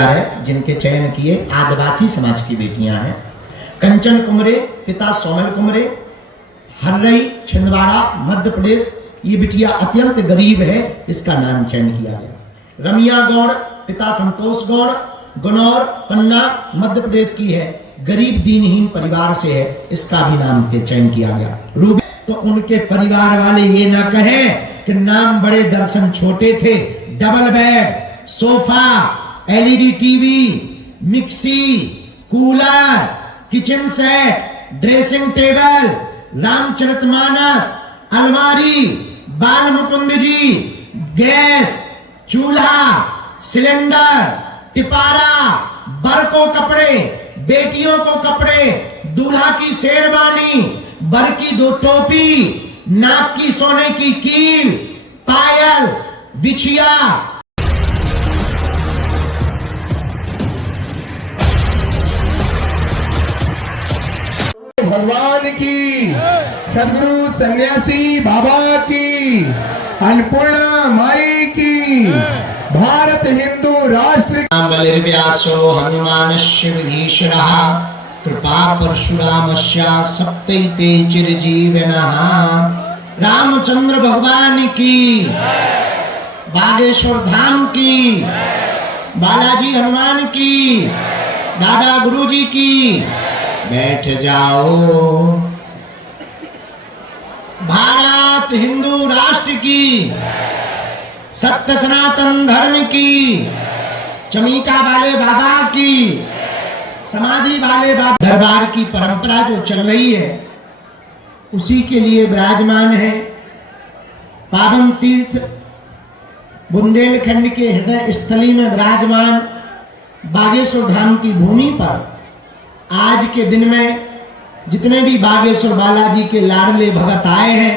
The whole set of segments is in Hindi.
है जिनके चयन किए आदिवासी समाज की बेटियां हैं। कंचन कुमरे, पिता सोमेल कुमरे, हर्रई, छिंदवाड़ा, मध्य प्रदेश। ये बिटिया अत्यंत गरीब है, इसका नाम चयन किया गया। रमिया गौड़, पिता संतोष गौड़, गुनौर, पन्ना, मध्य प्रदेश की है। गरीब दीनहीन परिवार से है, इसका भी नाम के चयन किया गया। रूबी तो उनके परिवार वाले ये ना कहें कि नाम बड़े दर्शन छोटे थे। Double bed, sofa, LED TV, mixie, cooler, kitchen set, dressing table, Ramcharitmanas, अलमारी, बाल मुकुंद जी, गैस, चूल्हा, सिलेंडर, टिपारा, बर को कपड़े, बेटियों को कपड़े, दूल्हा की शेरवानी, बर की 2 टोपी, नाक की सोने की कील, पायल, बिछिया। भगवान की, सदगुरु सन्यासी बाबा की, अन्नपूर्णा माई की, भारत हिंदू राष्ट्र। बलिर्व्यासो हनुमानस्य विभीषणः कृपा परशुरामस्य सप्तैते चिरजीविनः। रामचंद्र भगवान की, बागेश्वर धाम की, बालाजी हनुमान की, दादा गुरुजी की। बैठ जाओ। भारत हिंदू राष्ट्र की, सत्य सनातन धर्म की, चमीटा वाले बाबा की, समाधि वाले बाबा दरबार की परंपरा जो चल रही है उसी के लिए विराजमान है। पावन तीर्थ बुंदेलखंड के हृदय स्थली में विराजमान बागेश्वर धाम की भूमि पर आज के दिन में जितने भी बागेश्वर बालाजी के लाडले भगत आए हैं,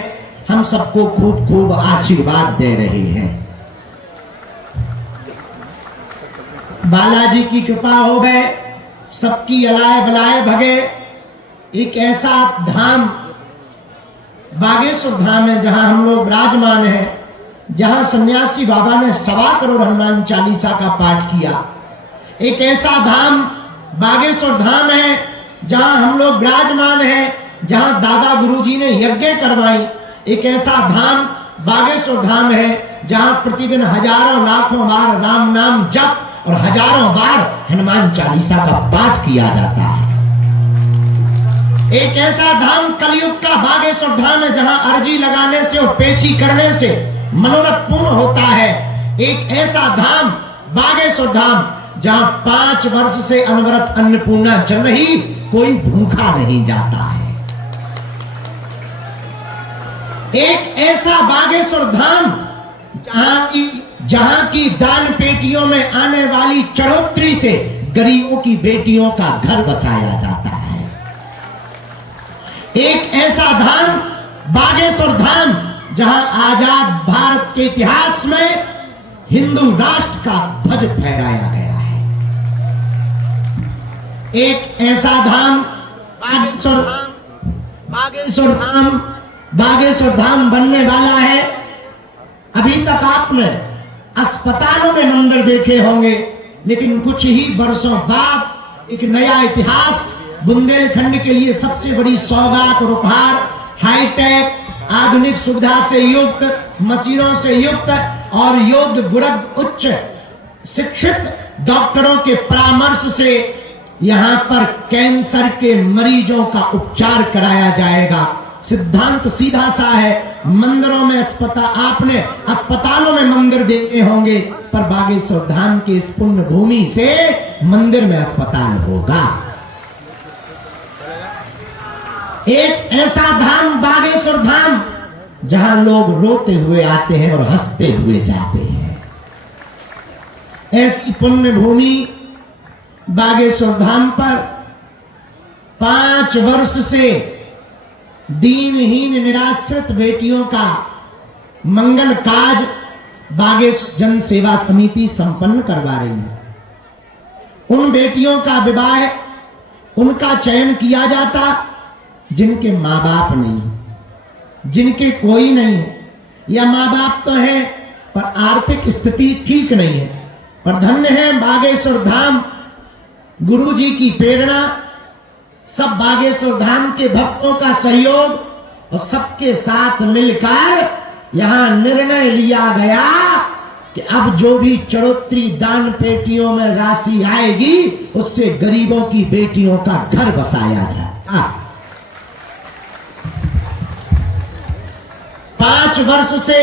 हम सबको खूब खूब आशीर्वाद दे रहे हैं। बालाजी की कृपा हो गए, सबकी अलाय बलाय भगे। एक ऐसा धाम बागेश्वर धाम है जहां हम लोग विराजमान हैं, जहां सन्यासी बाबा ने 1.25 करोड़ हनुमान चालीसा का पाठ किया। एक ऐसा धाम बागेश्वर धाम है जहां हम लोग विराजमान हैं, जहां दादा गुरुजी ने यज्ञ करवाई। एक ऐसा धाम बागेश्वर धाम है जहां प्रतिदिन हजारों लाखों बार राम नाम जप और हजारों बार हनुमान चालीसा का पाठ किया जाता है। एक ऐसा धाम कलयुग का बागेश्वर धाम है जहां अर्जी लगाने से और पेशी करने से मनोरथ पूर्ण होता है। एक ऐसा धाम बागेश्वर धाम जहां 5 वर्ष से अनवरत अन्नपूर्णा चल रही, कोई भूखा नहीं जाता है। एक ऐसा बागेश्वर धाम जहां की दान पेटियों में आने वाली चढ़ोतरी से गरीबों की बेटियों का घर बसाया जाता है। एक ऐसा धाम बागेश्वर धाम जहां आजाद भारत के इतिहास में हिंदू राष्ट्र का ध्वज फहराया गया है। एक ऐसा धाम बागेश्वर धाम बनने वाला है। अभी तक आपने अस्पतालों में मंदिर देखे होंगे, लेकिन कुछ ही वर्षों बाद एक नया इतिहास बुंदेलखंड के लिए सबसे बड़ी सौगात और उपहार, हाईटेक आधुनिक सुविधा से युक्त, मशीनों से युक्त और योग्य गुणज्ञ उच्च शिक्षित डॉक्टरों के परामर्श से यहां पर कैंसर के मरीजों का उपचार कराया जाएगा। सिद्धांत सीधा सा है, मंदिरों में आपने अस्पतालों में मंदिर देखे होंगे, पर बागेश्वर धाम की इस पुण्य भूमि से मंदिर में अस्पताल होगा। एक ऐसा धाम बागेश्वर धाम जहां लोग रोते हुए आते हैं और हंसते हुए जाते हैं। ऐसी पुण्य भूमि बागेश्वर धाम पर 5 वर्ष से दीनहीन निराश्रित बेटियों का मंगल काज बागेश्वर जन सेवा समिति संपन्न करवा रही है। उन बेटियों का विवाह, उनका चयन किया जाता जिनके माँ बाप नहीं, जिनके कोई नहीं है, या माँ बाप तो है पर आर्थिक स्थिति ठीक नहीं है, और धन्य है बागेश्वर धाम, गुरु जी की प्रेरणा, सब बागेश्वर धाम के भक्तों का सहयोग और सबके साथ मिलकर यहां निर्णय लिया गया कि अब जो भी चढ़ोतरी दान पेटियों में राशि आएगी उससे गरीबों की बेटियों का घर बसाया जाए। 5 वर्ष से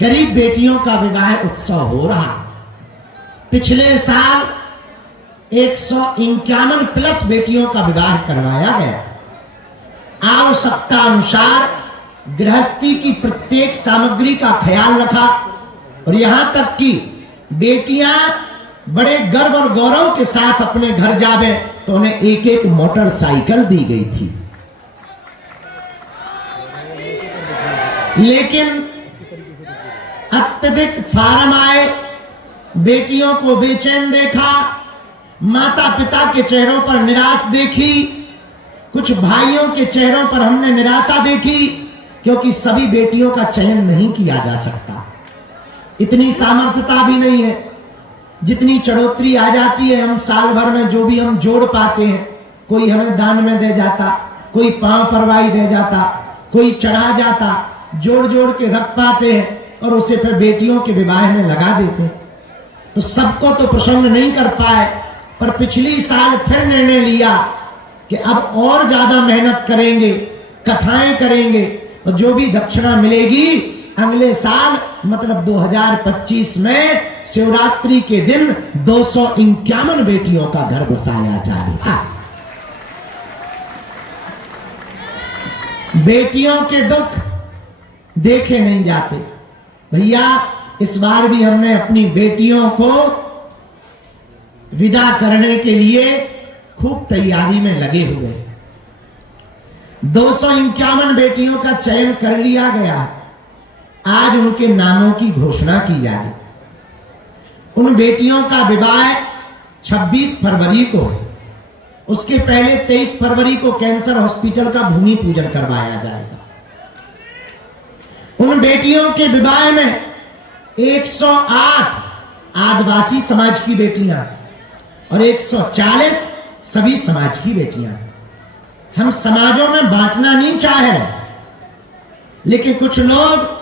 गरीब बेटियों का विवाह उत्सव हो रहा। पिछले साल 151 प्लस बेटियों का विवाह करवाया गया। आवश्यकता अनुसार गृहस्थी की प्रत्येक सामग्री का ख्याल रखा और यहां तक कि बेटियां बड़े गर्व और गौरव के साथ अपने घर जावे तो उन्हें एक एक मोटरसाइकिल दी गई थी। लेकिन अत्यधिक फार्म आए, बेटियों को बेचैन देखा, माता पिता के चेहरों पर निराश देखी, कुछ भाइयों के चेहरों पर हमने निराशा देखी, क्योंकि सभी बेटियों का चयन नहीं किया जा सकता। इतनी सामर्थ्यता भी नहीं है। जितनी चढ़ोतरी आ जाती है, हम साल भर में जो भी हम जोड़ पाते हैं, कोई हमें दान में दे जाता, कोई पांव परवाई दे जाता, कोई चढ़ा जाता, जोड़ जोड़ के रख पाते हैं और उसे फिर बेटियों के विवाह में लगा देते हैं। तो सबको तो प्रसन्न नहीं कर पाए, पर पिछली साल फिर निर्णय लिया कि अब और ज्यादा मेहनत करेंगे, कथाएं करेंगे और जो भी दक्षिणा मिलेगी अगले साल मतलब 2025 में शिवरात्रि के दिन 251 बेटियों का घर बसाया जाएगा। बेटियों के दुख देखे नहीं जाते भैया। इस बार भी हमने अपनी बेटियों को विदा करने के लिए खूब तैयारी में लगे हुए। 251 बेटियों का चयन कर लिया गया। आज उनके नामों की घोषणा की जा रही। उन बेटियों का विवाह 26 फरवरी को, उसके पहले 23 फरवरी को कैंसर हॉस्पिटल का भूमि पूजन करवाया जाएगा। उन बेटियों के विवाह में 108 आदिवासी समाज की बेटियां और 140 सभी समाज की बेटियां। हम समाजों में बांटना नहीं चाह रहे, लेकिन कुछ लोग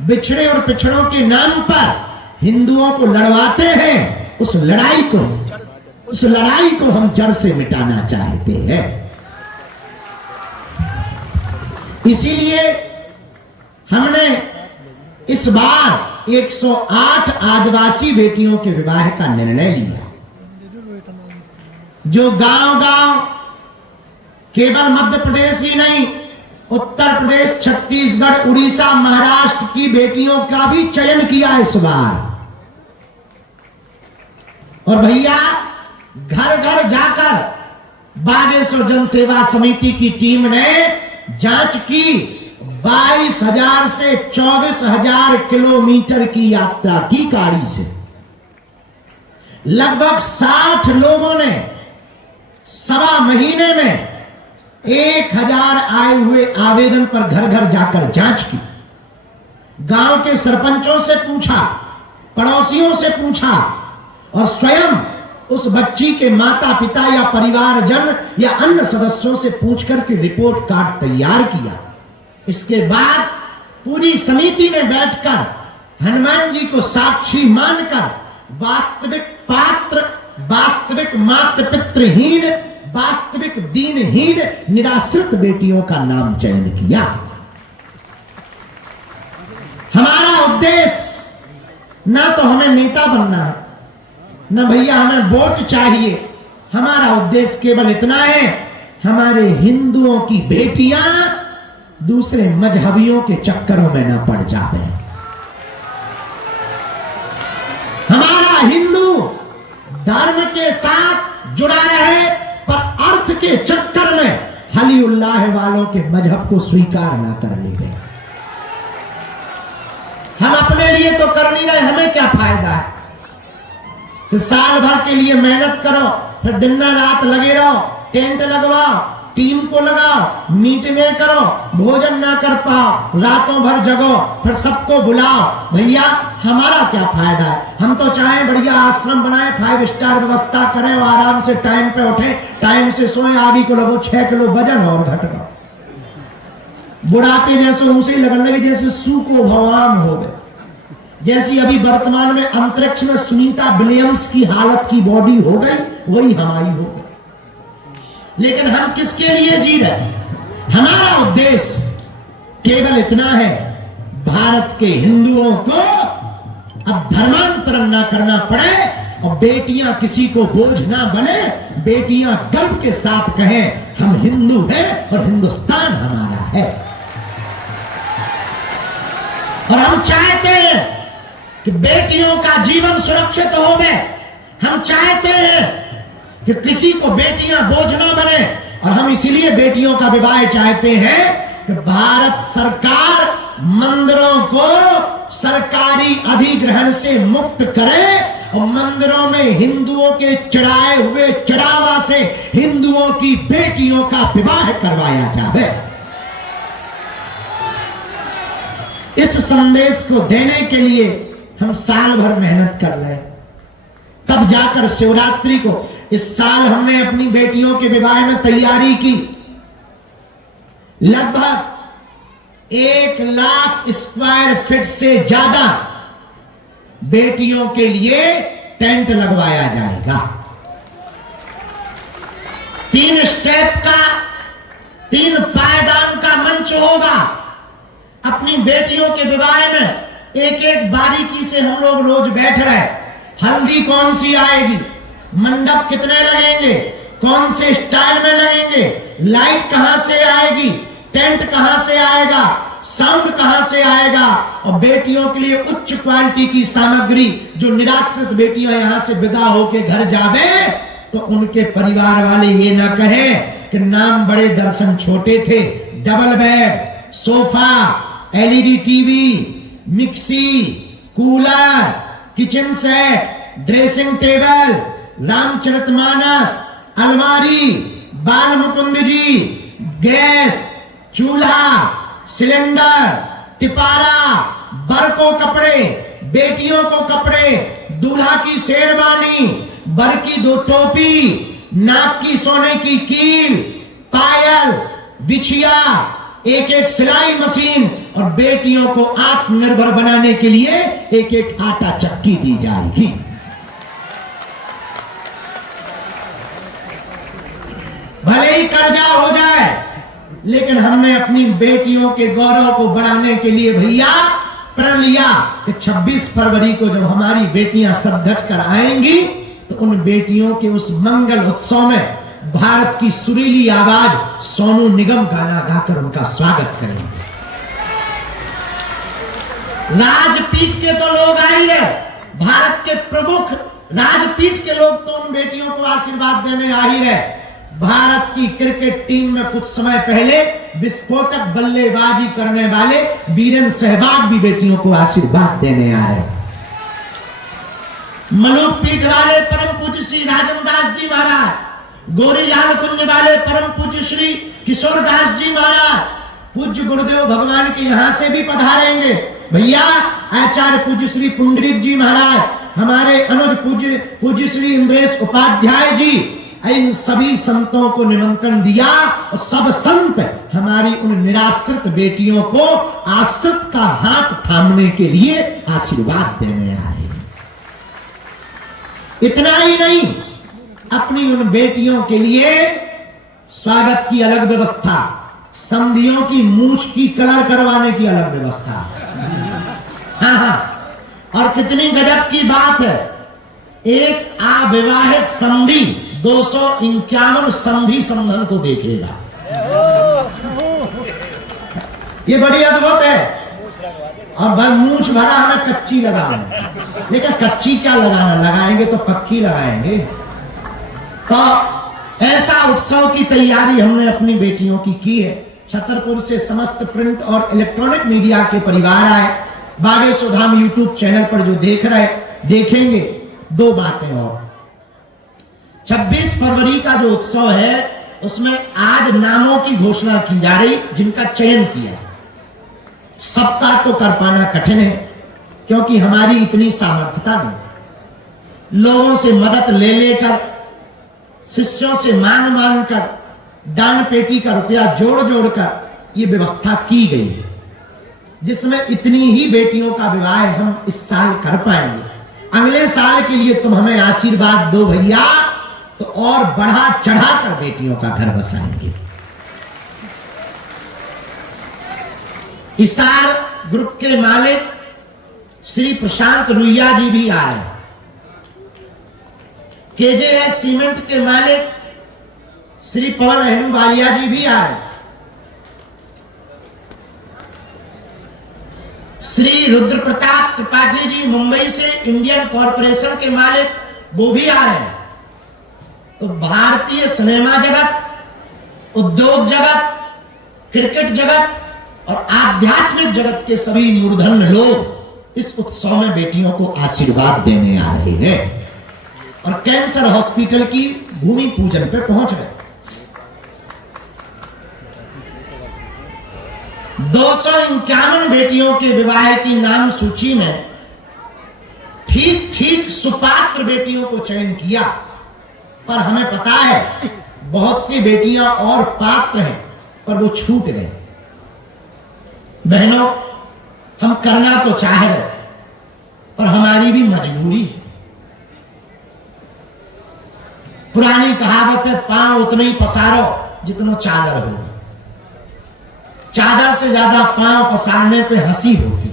बिछड़े और पिछड़ों के नाम पर हिंदुओं को लड़वाते हैं। उस लड़ाई को हम जड़ से मिटाना चाहते हैं। इसीलिए हमने इस बार 108 आदिवासी बेटियों के विवाह का निर्णय लिया। जो गांव-गांव केवल मध्य प्रदेश ही नहीं, उत्तर प्रदेश, छत्तीसगढ़, उड़ीसा, महाराष्ट्र की बेटियों का भी चयन किया इस बार। और भैया घर घर जाकर बागेश्वर जन सेवा समिति की टीम ने जांच की। 22,000 से 24,000 किलोमीटर की यात्रा की गाड़ी से। लगभग 60 लोगों ने सवा महीने में 1000 आए हुए आवेदन पर घर घर जाकर जांच की। गांव के सरपंचों से पूछा, पड़ोसियों से पूछा और स्वयं उस बच्ची के माता पिता या परिवारजन या अन्य सदस्यों से पूछ करके रिपोर्ट कार्ड तैयार किया। इसके बाद पूरी समिति ने बैठकर हनुमान जी को साक्षी मानकर वास्तविक पात्र, वास्तविक मातृ पितृहीन, वास्तविक दीनहीन निराश्रित बेटियों का नाम चयन किया। हमारा उद्देश्य ना तो हमें नेता बनना है, ना भैया हमें वोट चाहिए। हमारा उद्देश्य केवल इतना है, हमारे हिंदुओं की बेटियां दूसरे मजहबियों के चक्करों में न पड़ जाते। हमारा हिंदू धर्म के साथ जुड़ा रहे, पर अर्थ के चक्कर में हली उल्लाह वालों के मजहब को स्वीकार ना कर ले। हम अपने लिए तो कर नहीं रहे, हमें क्या फायदा है कि साल भर के लिए मेहनत करो, फिर दिन रात लगे रहो, टेंट लगवाओ, टीम को लगाओ, मीटिंगें करो, भोजन ना कर पाओ, रातों भर जगो, फिर सबको बुलाओ। भैया हमारा क्या फायदा है? हम तो चाहें बढ़िया आश्रम बनाए, 5 स्टार व्यवस्था करें और आराम से टाइम पे उठें, टाइम से सोएं, आगे को लगो 6 किलो वजन और घट गया, बुढ़ापे जैसे उसे लगने लगे जैसे सूको भगवान हो गए। जैसी अभी वर्तमान में अंतरिक्ष में सुनीता विलियम्स की हालत की बॉडी हो गई, वही हमारी हो गई। लेकिन हम किसके लिए जी रहे? हमारा उद्देश्य केवल इतना है, भारत के हिंदुओं को अब धर्मांतरण ना करना पड़े और बेटियां किसी को बोझ ना बने, बेटियां गर्व के साथ कहें हम हिंदू हैं और हिंदुस्तान हमारा है। और हम चाहते हैं कि बेटियों का जीवन सुरक्षित हो गए। हम चाहते हैं कि किसी को बेटियां बोझ ना बने, और हम इसीलिए बेटियों का विवाह चाहते हैं कि भारत सरकार मंदिरों को सरकारी अधिग्रहण से मुक्त करे और मंदिरों में हिंदुओं के चढ़ाए हुए चढ़ावा से हिंदुओं की बेटियों का विवाह करवाया जाए। इस संदेश को देने के लिए हम साल भर मेहनत कर रहे हैं, तब जाकर शिवरात्रि को इस साल हमने अपनी बेटियों के विवाह में तैयारी की। लगभग 1 लाख स्क्वायर फीट से ज्यादा बेटियों के लिए टेंट लगवाया जाएगा। 3 स्टेप का, 3 पायदान का मंच होगा। अपनी बेटियों के विवाह में एक एक बारीकी से हम लोग रोज बैठ रहे। हल्दी कौन सी आएगी, मंडप कितने लगेंगे, कौन से स्टाइल में लगेंगे, लाइट कहां से आएगी, टेंट कहां से आएगा, साउंड कहां से आएगा, और बेटियों के लिए उच्च क्वालिटी की सामग्री। जो निराश्रित बेटियां यहां से विदा होके घर जावे तो उनके परिवार वाले ये ना कहें कि नाम बड़े दर्शन छोटे थे। Double bed, sofa, LED TV, mixie, cooler, kitchen set, dressing table, Ramcharitmanas, अलमारी, बाल मुकुंद जी, गैस, चूल्हा, सिलेंडर, टिपारा, बर को कपड़े, बेटियों को कपड़े, दूल्हा की शेरवानी, बर की 2 टोपी, नाक की सोने की कील, पायल, बिछिया, एक एक सिलाई मशीन, और बेटियों को आत्मनिर्भर बनाने के लिए एक एक आटा चक्की दी जाएगी। भले ही कर्जा हो जाए, लेकिन हमने अपनी बेटियों के गौरव को बढ़ाने के लिए भैया प्रण लिया कि 26 फरवरी को जब हमारी बेटियां सज धज कर आएंगी तो उन बेटियों के उस मंगल उत्सव में भारत की सुरीली आवाज सोनू निगम गाना गाकर उनका स्वागत करेंगे। राजपीठ के तो लोग आ ही रहे, भारत के प्रमुख राजपीठ के लोग तो उन बेटियों को आशीर्वाद देने आ ही रहे। भारत की क्रिकेट टीम में कुछ समय पहले विस्फोटक बल्लेबाजी करने वाले वीरेंद्र सहवाग भी बेटियों को आशीर्वाद देने आ रहे। मलुक पीठ वाले परम पूज्य श्री राजन दास जी महाराज, गोरीलाल कुंज वाले परम पूज्य श्री किशोर दास जी महाराज, पूज्य गुरुदेव भगवान के यहां से भी पधारेंगे। भैया आचार्य पूज्य श्री पुंडरीक जी महाराज, हमारे अनुज पूज्य श्री इंद्रेश उपाध्याय जी, इन सभी संतों को निमंत्रण दिया और सब संत हमारी उन निराश्रित बेटियों को आश्रित का हाथ थामने के लिए आशीर्वाद देने आए। इतना ही नहीं, अपनी उन बेटियों के लिए स्वागत की अलग व्यवस्था, समधियों की मूंछ की कलर करवाने की अलग व्यवस्था। हाँ, और कितनी गजब की बात है, एक अविवाहित समधी 251 समधी समधन को देखेगा। ये बड़ी अद्भुत है। और भाई मूंछ भरा हमें कच्ची लगाना, लेकिन कच्ची क्या लगाना, लगाएंगे तो पक्की लगाएंगे। तो ऐसा उत्सव की तैयारी हमने अपनी बेटियों की है। छतरपुर से समस्त प्रिंट और इलेक्ट्रॉनिक मीडिया के परिवार आए। बागेश्वर धाम यूट्यूब चैनल पर जो देख रहे देखेंगे। 2 बातें और, 26 फरवरी का जो उत्सव है उसमें आज नामों की घोषणा की जा रही, जिनका चयन किया। सबका तो कर पाना कठिन है, क्योंकि हमारी इतनी सामर्थ्यता नहीं। लोगों से मदद ले लेकर, शिष्यों से मांग मांग कर, दान पेटी का रुपया जोड़ जोड़ कर ये व्यवस्था की गई, जिसमें इतनी ही बेटियों का विवाह हम इस साल कर पाएंगे। अगले साल के लिए तुम हमें आशीर्वाद दो भैया, तो और बढ़ा चढ़ा कर बेटियों का घर बसाएंगे। इसार ग्रुप के मालिक श्री प्रशांत रुइया जी भी आए। केजेएस सीमेंट के मालिक श्री पवन अहलूवालिया जी भी आए। श्री रुद्र प्रताप त्रिपाठी जी मुंबई से इंडियन कॉरपोरेशन के मालिक, वो भी आ रहे हैं। तो भारतीय सिनेमा जगत, उद्योग जगत, क्रिकेट जगत और आध्यात्मिक जगत के सभी मूर्धन्य लोग इस उत्सव में बेटियों को आशीर्वाद देने आ रहे हैं और कैंसर हॉस्पिटल की भूमि पूजन पे पहुंच गए। 251 बेटियों के विवाह की नाम सूची में ठीक ठीक सुपात्र बेटियों को चयन किया, पर हमें पता है बहुत सी बेटियां और पात्र हैं, पर वो छूट गए। बहनों, हम करना तो चाह रहे, पर हमारी भी मजबूरी है। पुरानी कहावत है, पांव उतने ही पसारो जितना चादर हो। चादर से ज्यादा पांव पसारने पे हंसी होती।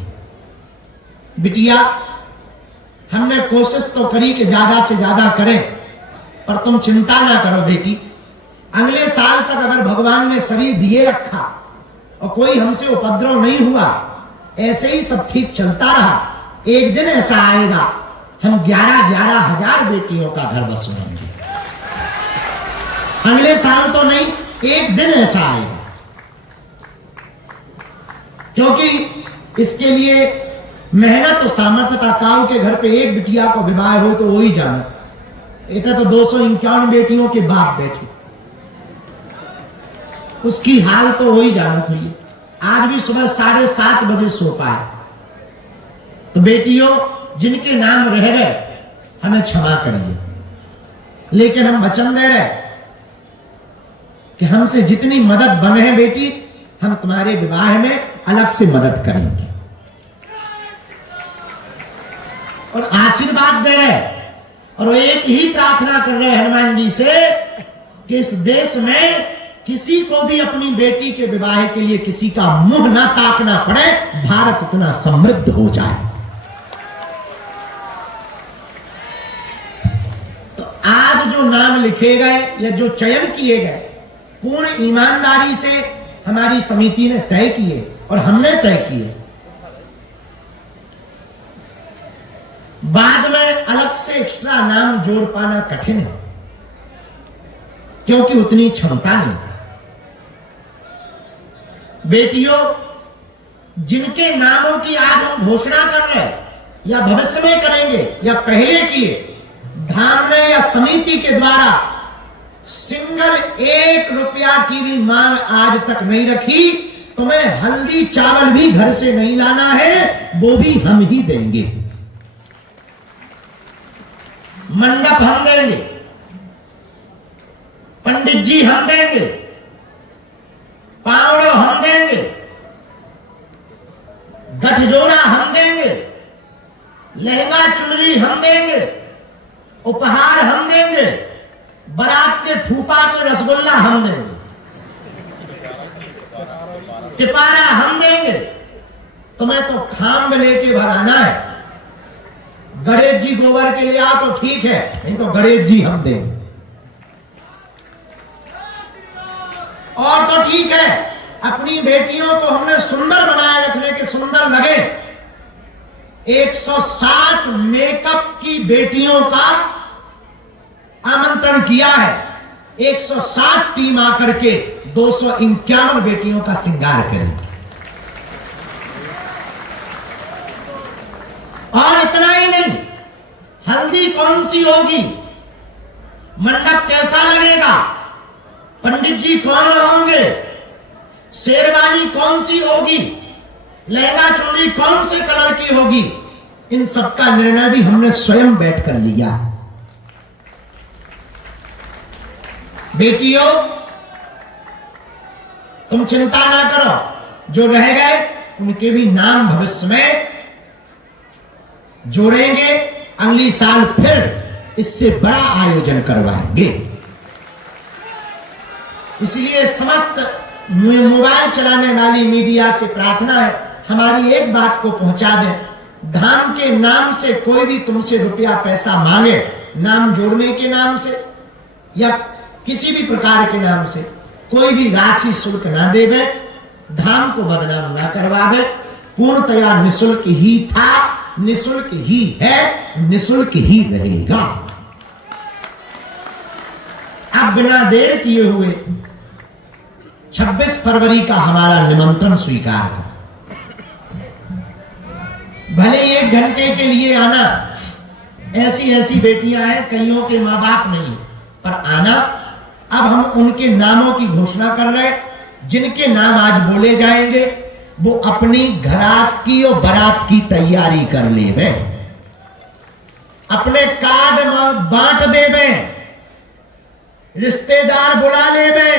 बिटिया, हमने कोशिश तो करी कि ज्यादा से ज्यादा करें, पर तुम चिंता ना करो बेटी। अगले साल तक अगर भगवान ने शरीर दिए रखा और कोई हमसे उपद्रव नहीं हुआ, ऐसे ही सब ठीक चलता रहा, एक दिन ऐसा आएगा हम 11-11 हजार बेटियों का घर बसवाएंगे। अगले साल तो नहीं, एक दिन ऐसा आएगा। क्योंकि इसके लिए मेहनत और सामर्थ्य था। काऊ के घर पे एक बिटिया को विवाह हो तो वही जाना, इतना तो 251 बेटियों के बाप बैठे, उसकी हाल तो वही जानत हुई। आज भी सुबह 7:30 बजे सो पाए। तो बेटियों, जिनके नाम रह गए हमें क्षमा करिए, लेकिन हम वचन दे रहे कि हमसे जितनी मदद बने बेटी, हम तुम्हारे विवाह में अलग से मदद करेंगे और आशीर्वाद दे रहे। और एक ही प्रार्थना कर रहे हनुमान जी से कि इस देश में किसी को भी अपनी बेटी के विवाह के लिए किसी का मुंह ना ताकना पड़े, भारत इतना समृद्ध हो जाए। तो आज जो नाम लिखे गए या जो चयन किए गए, पूर्ण ईमानदारी से हमारी समिति ने तय किए और हमने तय किए। बाद में अलग से एक्स्ट्रा नाम जोड़ पाना कठिन है, क्योंकि उतनी क्षमता नहीं। बेटियों, जिनके नामों की आज हम घोषणा कर रहे हैं या भविष्य में करेंगे या पहले किए, धाम ने या समिति के द्वारा सिंगल 1 रुपया की भी मांग आज तक नहीं रखी। तुम्हें हल्दी चावल भी घर से नहीं लाना है, वो भी हम ही देंगे। मंडप हम देंगे, पंडित जी हम देंगे, पावड़ो हम देंगे, गठजोड़ा हम देंगे, लहंगा चुनरी हम देंगे, उपहार हम देंगे, बारात के फूफा के रसगुल्ला हम देंगे, टिपारा हम देंगे। तुम्हें तो खाम में लेके भराना है। गणेश जी गोबर के लिए आ तो ठीक है, नहीं तो गणेश जी हम देंगे। और तो ठीक है, अपनी बेटियों को हमने सुंदर बनाए रखने के, सुंदर लगे। 160 मेकअप की बेटियों का आमंत्रण किया है। 160 टीम आकर के 251 बेटियों का श्रृंगार करेंगे। और इतना ही नहीं, हल्दी कौन सी होगी, मंडप कैसा लगेगा, पंडित जी कौन होंगे, शेरवानी कौन सी होगी, लहंगा चोली कौन से कलर की होगी, इन सबका निर्णय भी हमने स्वयं बैठ कर लिया। बेटियों, तुम चिंता ना करो, जो रह गए उनके भी नाम भविष्य में जोड़ेंगे। अगली साल फिर इससे बड़ा आयोजन करवाएंगे। इसलिए समस्त मोबाइल चलाने वाली मीडिया से प्रार्थना है, हमारी एक बात को पहुंचा दें। धाम के नाम से कोई भी तुमसे रुपया पैसा मांगे, नाम जोड़ने के नाम से या किसी भी प्रकार के नाम से कोई भी राशि शुल्क ना देवे, धाम को बदनाम ना करवावे। पूर्णतया निःशुल्क ही था, निःशुल्क ही है, निःशुल्क ही रहेगा। अब बिना देर किए हुए 26 फरवरी का हमारा निमंत्रण स्वीकार करो। भले 1 घंटे के लिए आना, ऐसी ऐसी बेटियां हैं, कईयों के मां बाप नहीं, पर आना। अब हम उनके नामों की घोषणा कर रहे हैं, जिनके नाम आज बोले जाएंगे वो अपनी घरात की और बारात की तैयारी कर लेवे, अपने कार्ड बांट देवे, रिश्तेदार बुला लेवे।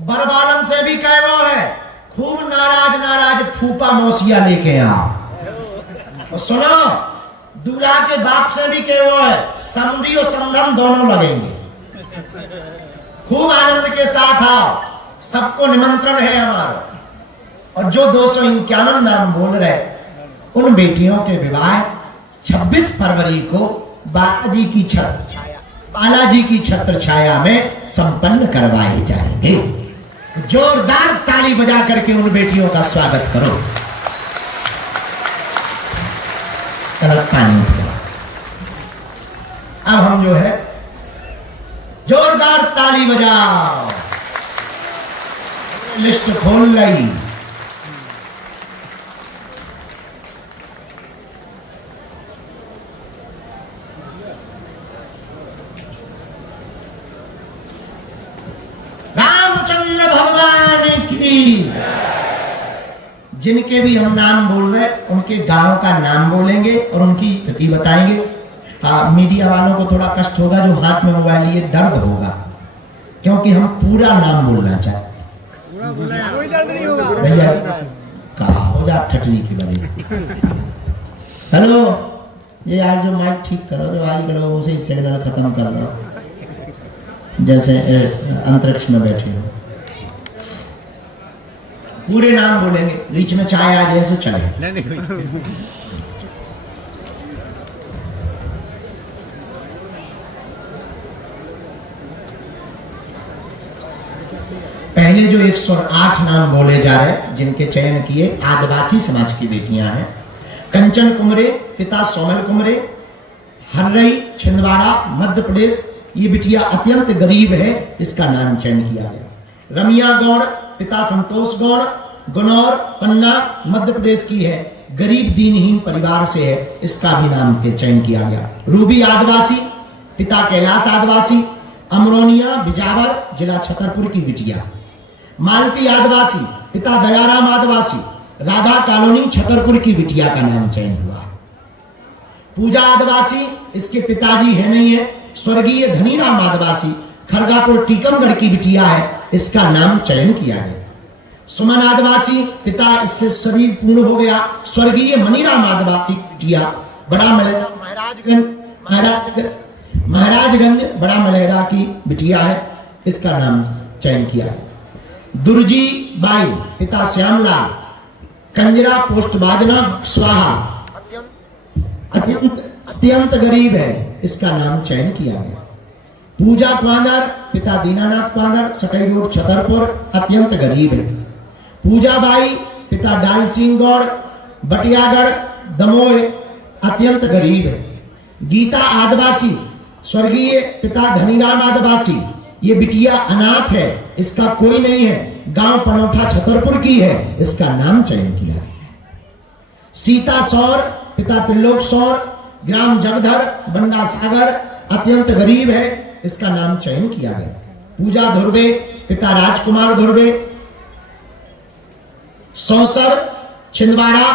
बरबालन से भी कहवो है, खूब नाराज फूफा मौसिया लेके आओ। और सुनो, दूल्हा के बाप से भी कहवो है, समझी और समधन दोनों लगेंगे। खूब आनंद के साथ आओ, सबको निमंत्रण है हमारा। और जो 251 नाम बोल रहे, उन बेटियों के विवाह 26 फरवरी को बालाजी की छत्र छाया में संपन्न करवाए जाएंगे। जोरदार ताली बजा करके उन बेटियों का स्वागत करो। पानी अब हम जो है जोरदार ताली बजाओ। लिस्ट खोल ली। रामचंद्र भगवान की। जिनके भी हम नाम बोल रहे हैं उनके गांव का नाम बोलेंगे और उनकी स्थिति बताएंगे। मीडिया वालों को थोड़ा कष्ट होगा, जो हाथ में मोबाइल लिए दर्द होगा, क्योंकि हम पूरा नाम बोलना चाहते। कोई दर्द नहीं होगा भैया कहा हो जा ठटरी की बनी। हेलो, ये यार जो माइक ठीक करो, जो आज करो उसे सिग्नल खत्म कर लो, जैसे अंतरिक्ष में बैठे हो। पूरे नाम बोलेंगे, बीच में चाय आ जाए तो चले। पहले जो 108 नाम बोले जा रहे हैं, जिनके चयन किए आदिवासी समाज की बेटियां हैं। कंचन कुमरे, पिता सोमल कुमरे, हर्रई, छिंदवाड़ा, मध्य प्रदेश। ये बिटिया अत्यंत गरीब है, इसका नाम चयन किया गया। रमिया गौड़, पिता संतोष गौड़, गुनौर, पन्ना, मध्य प्रदेश की है, गरीब दीनहीन परिवार से है, इसका भी नाम के चयन किया गया। रूबी आदिवासी, पिता कैलाश आदिवासी, अमरोनिया, बिजावर, जिला छतरपुर की बिटिया। मालती आदिवासी, पिता दयाराम आदिवासी, राधा कॉलोनी, छतरपुर की बिटिया का नाम चयन हुआ। पूजा आदिवासी, इसके पिताजी है नहीं है, स्वर्गीय धनीराम आदिवासी, खरगापुर टीकमगढ़ की बिटिया है, इसका नाम चयन किया गया। सुमन आदिवासी, पिता इससे शरीर पूर्ण हो गया, स्वर्गीय मनीराम आदिवासी की बिटिया, बड़ा मलेरा, महाराजगंज बड़ा मलेरा की बिटिया है, इसका नाम चयन किया गया। दुर्जी बाई, पिता श्यामलाल, कंजरा पोस्ट बाजना स्वाहा, अत्यंत गरीब है, इसका नाम चयन किया गया। पूजा पांदर, पिता दीनानाथ पांदर, सटई रोड, छतरपुर, अत्यंत गरीब है। पूजा बाई, पिता डाल सिंह गौड़, बटियागढ़, दमोह, अत्यंत गरीब है। गीता आदिवासी, स्वर्गीय पिता धनीराम आदिवासी, ये बिटिया अनाथ है, इसका कोई नहीं है, गांव पनौठा छतरपुर की है, इसका नाम चयन किया। सीता सौर, पिता त्रिलोक सौर, ग्राम जगधर, बंडा सागर, अत्यंत गरीब है, इसका नाम चयन किया गया। पूजा धुर्वे, पिता राजकुमार धुर्वे, सौसर, छिंदवाड़ा,